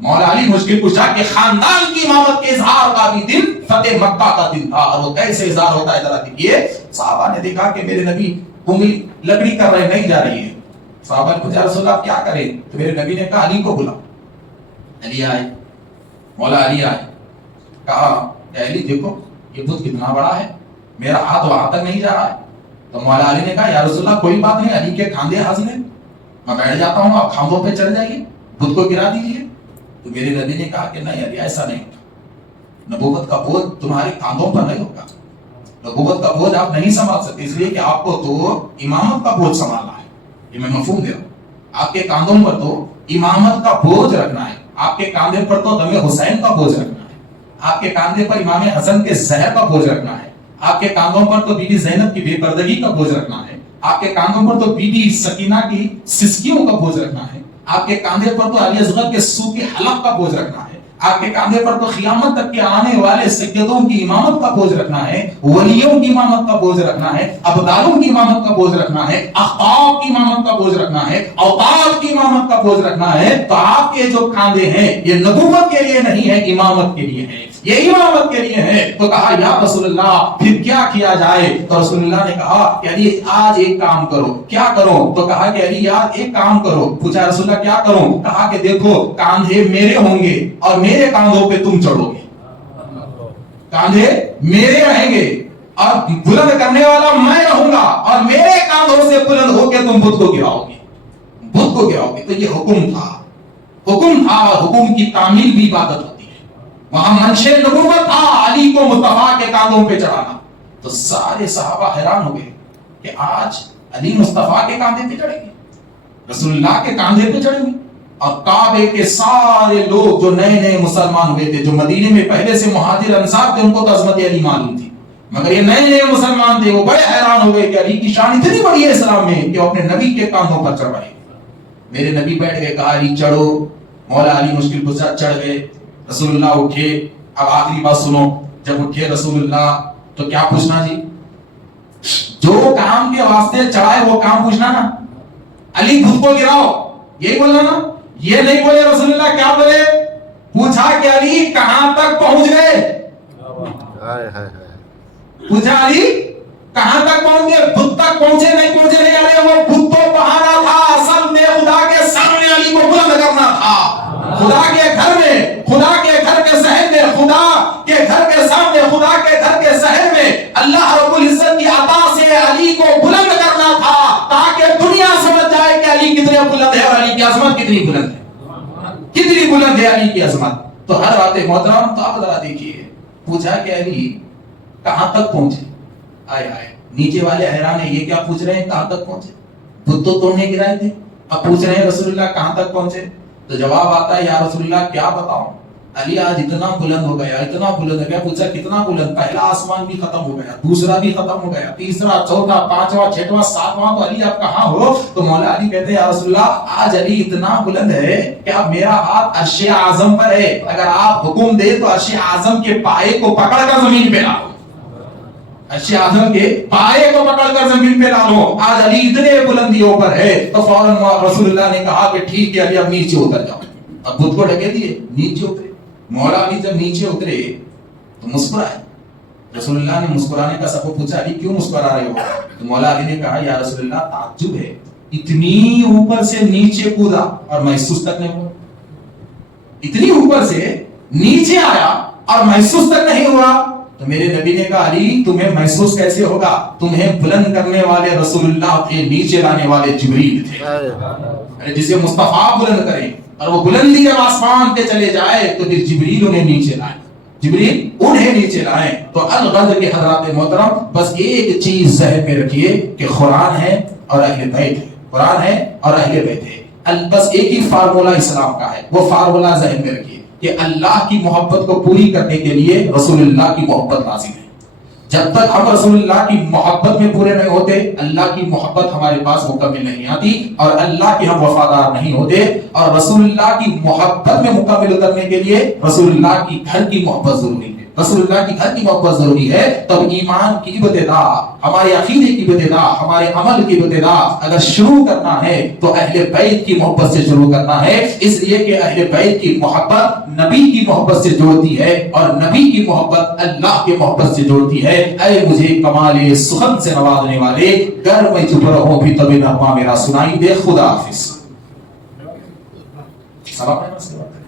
مولا علی مشکل پوچھا کہ خاندان کی امامت کے اظہار کا بھی دن فتح مکہ کا دن تھا، اور وہ کیسے اظہار ہوتا ہے ذرا دیکھیے۔ صحابہ نے دیکھا کہ میرے نبی انگلی لکڑی کر رہے نہیں جا رہی ہے، صحابہ نے پوچھا رسول اللہ کیا کریں؟ تو میرے نبی نے کہا علی کو بلاؤ۔ علی آئے، مولا علی آئے، کہا کہ علی دیکھو یہ بت کتنا بڑا ہے، میرا ہاتھ وہاں تک نہیں جا رہا ہے۔ تو مولا علی نے کہا یا رسول اللہ کوئی بات نہیں، علی کے کھاندے حاضر ہیں، میں بیٹھ جاتا ہوں، آپ کھانگوں پہ چڑھ جائیے، بت کو گرا دیجیے۔ تو میرے نبی نے کہا کہ نہیں علی ایسا نہیں ہوگا، نبوت کا بوجھ تمہارے کاندھوں پر نہیں ہوگا، نبوت کا بوجھ آپ نہیں سنبھال سکتے، اس لیے کہ آپ کو تو امامت کا بوجھ سنبھالنا ہے، یہ میں مفہوم دے رہا ہوں۔ آپ کے کاندھوں پر تو امامت کا بوجھ رکھنا ہے، آپ کے کاندھے پر تو دم حسین کا بوجھ رکھنا ہے، آپ کے کاندھے پر امام حسن کے زہر کا بوجھ رکھنا ہے، آپ کے کاندھوں پر تو بی بی زینب کی بے پردگی کا بوجھ رکھنا ہے، آپ کے کاندھوں پر تو بی بی سکینہ کی سسکیوں کا بوجھ رکھنا ہے، آپ کے کاندھے پر تو علی اصغر کے سو کے حلق کا بوجھ رکھنا ہے، آپ کے کاندھے پر تو قیامت تک کے آنے والے سیدوں کی امامت کا بوجھ رکھنا ہے، ولیوں کی امامت کا بوجھ رکھنا ہے، ابدالوں کی امامت کا بوجھ رکھنا ہے، اخطاب کی امامت کا بوجھ رکھنا ہے، اوتاد کی امامت کا بوجھ رکھنا ہے۔ تو آپ کے جو کاندھے ہیں یہ نبوت کے لیے نہیں ہے، امامت کے لیے ہے، یہ امامت کے لیے ہے۔ تو کہا یا رسول اللہ پھر کیا کیا جائے؟ تو رسول اللہ نے کہا کہ علی آج ایک کام کرو۔ کیا کرو؟ تو کہا کہ علی آج ایک کام کرو۔ پوچھا رسول اللہ کیا کروں؟ کہا کہ دیکھو کاندھے میرے ہوں گے اور میرے کاندھوں پہ تم چڑھو گے، کاندھے میرے رہیں گے اور بلند کرنے والا میں رہوں گا، اور میرے کاندھوں سے بلند ہو کے تم بت کو گراؤ گے، بت کو گراؤ گے۔ تو یہ حکم تھا، حکم تھا، اور حکم کی تعمیل بھی عبادت ہوتی ہے۔ وہاں منشے نبوت تھا علی کو مصطفیٰ کے کاندھوں پہ چڑھانا۔ تو سارے صحابہ حیران ہو گئے کہ آج علی مصطفیٰ کے کاندھے پہ چڑھیں گے، رسول اللہ کے کاندھے پہ چڑھیں گے۔ اور کعبے کے سارے لوگ جو نئے نئے مسلمان ہوئے تھے، جو مدینے میں پہلے سے مہاجر انصار تھے، ان کو تو عظمت علی معلوم تھی، مگر یہ نئے نئے مسلمان تھے، وہ بڑے حیران ہو گئے کہ علی کی شان اتنی بڑی ہے اسلام میں کہ وہ اپنے نبی کے کاندھوں پر چڑھ رہے۔ میرے نبی بیٹھ گئے، کہا علی چڑھو۔ مولا علی مشکل کشا چڑھ گئے۔ رسول اللہ اٹھے۔ اب آخری بات سنو، جب اٹھے رسول اللہ تو کیا پوچھنا جی؟ جو کام کے واسطے چڑھائے وہ کام پوچھنا نا، علی خود کو گراؤ یہی بولنا نا، یہ نہیں بولے رسول اللہ، کیا بولے؟ پوچھا کہ علی کہاں تک پہنچ گئے؟ پوچھا علی کہاں تک پہنچ گئے؟ بت تک پہنچے نہیں پہنچے نہیں، ارے وہ بت تو بہانا تھا، اصل میں خدا کے سامنے علی کو بلند کرنا تھا، خدا کے گھر میں، خدا کے گھر کے صحن میں، خدا کے گھر کے سامنے، خدا کے گھر کے صحن میں اللہ رب العزت علی کو بلند کرنا تھا تاکہ دنیا سمجھ جائے کہ علی کتنے بلند ہے اور علی کی عظمت کتنی بلند ہے، کتنی بلند ہے علی کی عظمت۔ تو ہر بات محترم تو آپ ذرا دیکھیے، پوچھا کہ علی کہاں تک پہنچے، آئے آئے نیچے والے حیران ہیں، یہ کیا پوچھ رہے ہیں کہاں تک پہنچے، بت تو توڑنے گرائے تھے، اب پوچھ رہے ہیں رسول اللہ کہاں تک پہنچے۔ تو جواب آتا ہے یا رسول اللہ کیا بتاؤں، علی آج اتنا بلند ہو گیا، اتنا بلند ہو گیا۔ پوچھا کتنا بلند، پہلا آسمان بھی ختم ہو گیا، دوسرا بھی ختم ہو گیا، تیسرا چوتھا پانچواں چھٹواں ساتواں، تو علی آپ کہاں ہو؟ تو مولا علی کہتے ہیں یا رسول اللہ آج علی اتنا بلند ہے کہ اب میرا ہاتھ عرش اعظم پر ہے، اگر آپ حکم دے تو عرش اعظم کے پائے کو پکڑ کر زمین پہ لاؤ، عرش اعظم کے پائے کو پکڑ کر زمین پہ لا لو، آج علی اتنے بلندیوں پر ہے۔ تو فوراً رسول اللہ نے کہا کہ ٹھیک ہے علی اب نیچے اتر جاؤ۔ اب بت کو ڈھکے دیے، نیچے اترے۔ مولا علی جب نیچے اترے تو مسکرائے، رسول اللہ نے مسکرانے کا سبب پوچھا علی کیوں مسکرا رہے ہو؟ تو مولا علی نے کہا یا رسول اللہ تعجب ہے، اتنی اوپر سے نیچے کودا اور محسوس تک نہیں ہوا، اتنی اوپر سے نیچے آیا اور محسوس تک نہیں ہوا۔ تو میرے نبی نے کہا علی تمہیں محسوس کیسے ہوگا، تمہیں بلند کرنے والے رسول اللہ تھے، نیچے لانے والے جبریل تھے، جسے مصطفیٰ بلند کرے اور وہ بلندی جب آسمان پہ چلے جائے تو پھر جبریل انہیں نیچے لائے، جبریل انہیں نیچے لائے۔ تو الغرض کے حضرات محترم بس ایک چیز ذہن میں رکھیے کہ قرآن ہے اور اہل بیت ہے، قرآن ہے اور اہل بیت ہے، بس ایک ہی فارمولہ اسلام کا ہے، وہ فارمولہ ذہن میں رکھیے کہ اللہ کی محبت کو پوری کرنے کے لیے رسول اللہ کی محبت لازم ہے۔ جب تک ہم رسول اللہ کی محبت میں پورے نہیں ہوتے اللہ کی محبت ہمارے پاس مکمل نہیں آتی، اور اللہ کے ہم وفادار نہیں ہوتے، اور رسول اللہ کی محبت میں مکمل اترنے کے لیے رسول اللہ کی گھر کی محبت ضروری ہے، رسول اللہ کی گھر کی محبت ضروری ہے۔ تب ایمان کی ابتدا، ہمارے عقیدے کی ابتدا، ہمارے عمل کی ابتدا اگر شروع کرنا ہے تو اہل بیت کی محبت سے شروع کرنا ہے، اس لیے کہ اہل بیت کی محبت نبی کی محبت سے جوڑتی ہے اور نبی کی محبت اللہ کی محبت سے جوڑتی ہے۔ اے مجھے کمال سخن سے نوازنے والے، گر میں چپ رہوں بھی تب نغمہ میرا سنائی دے۔ خدا حافظ۔ سلام علیکم۔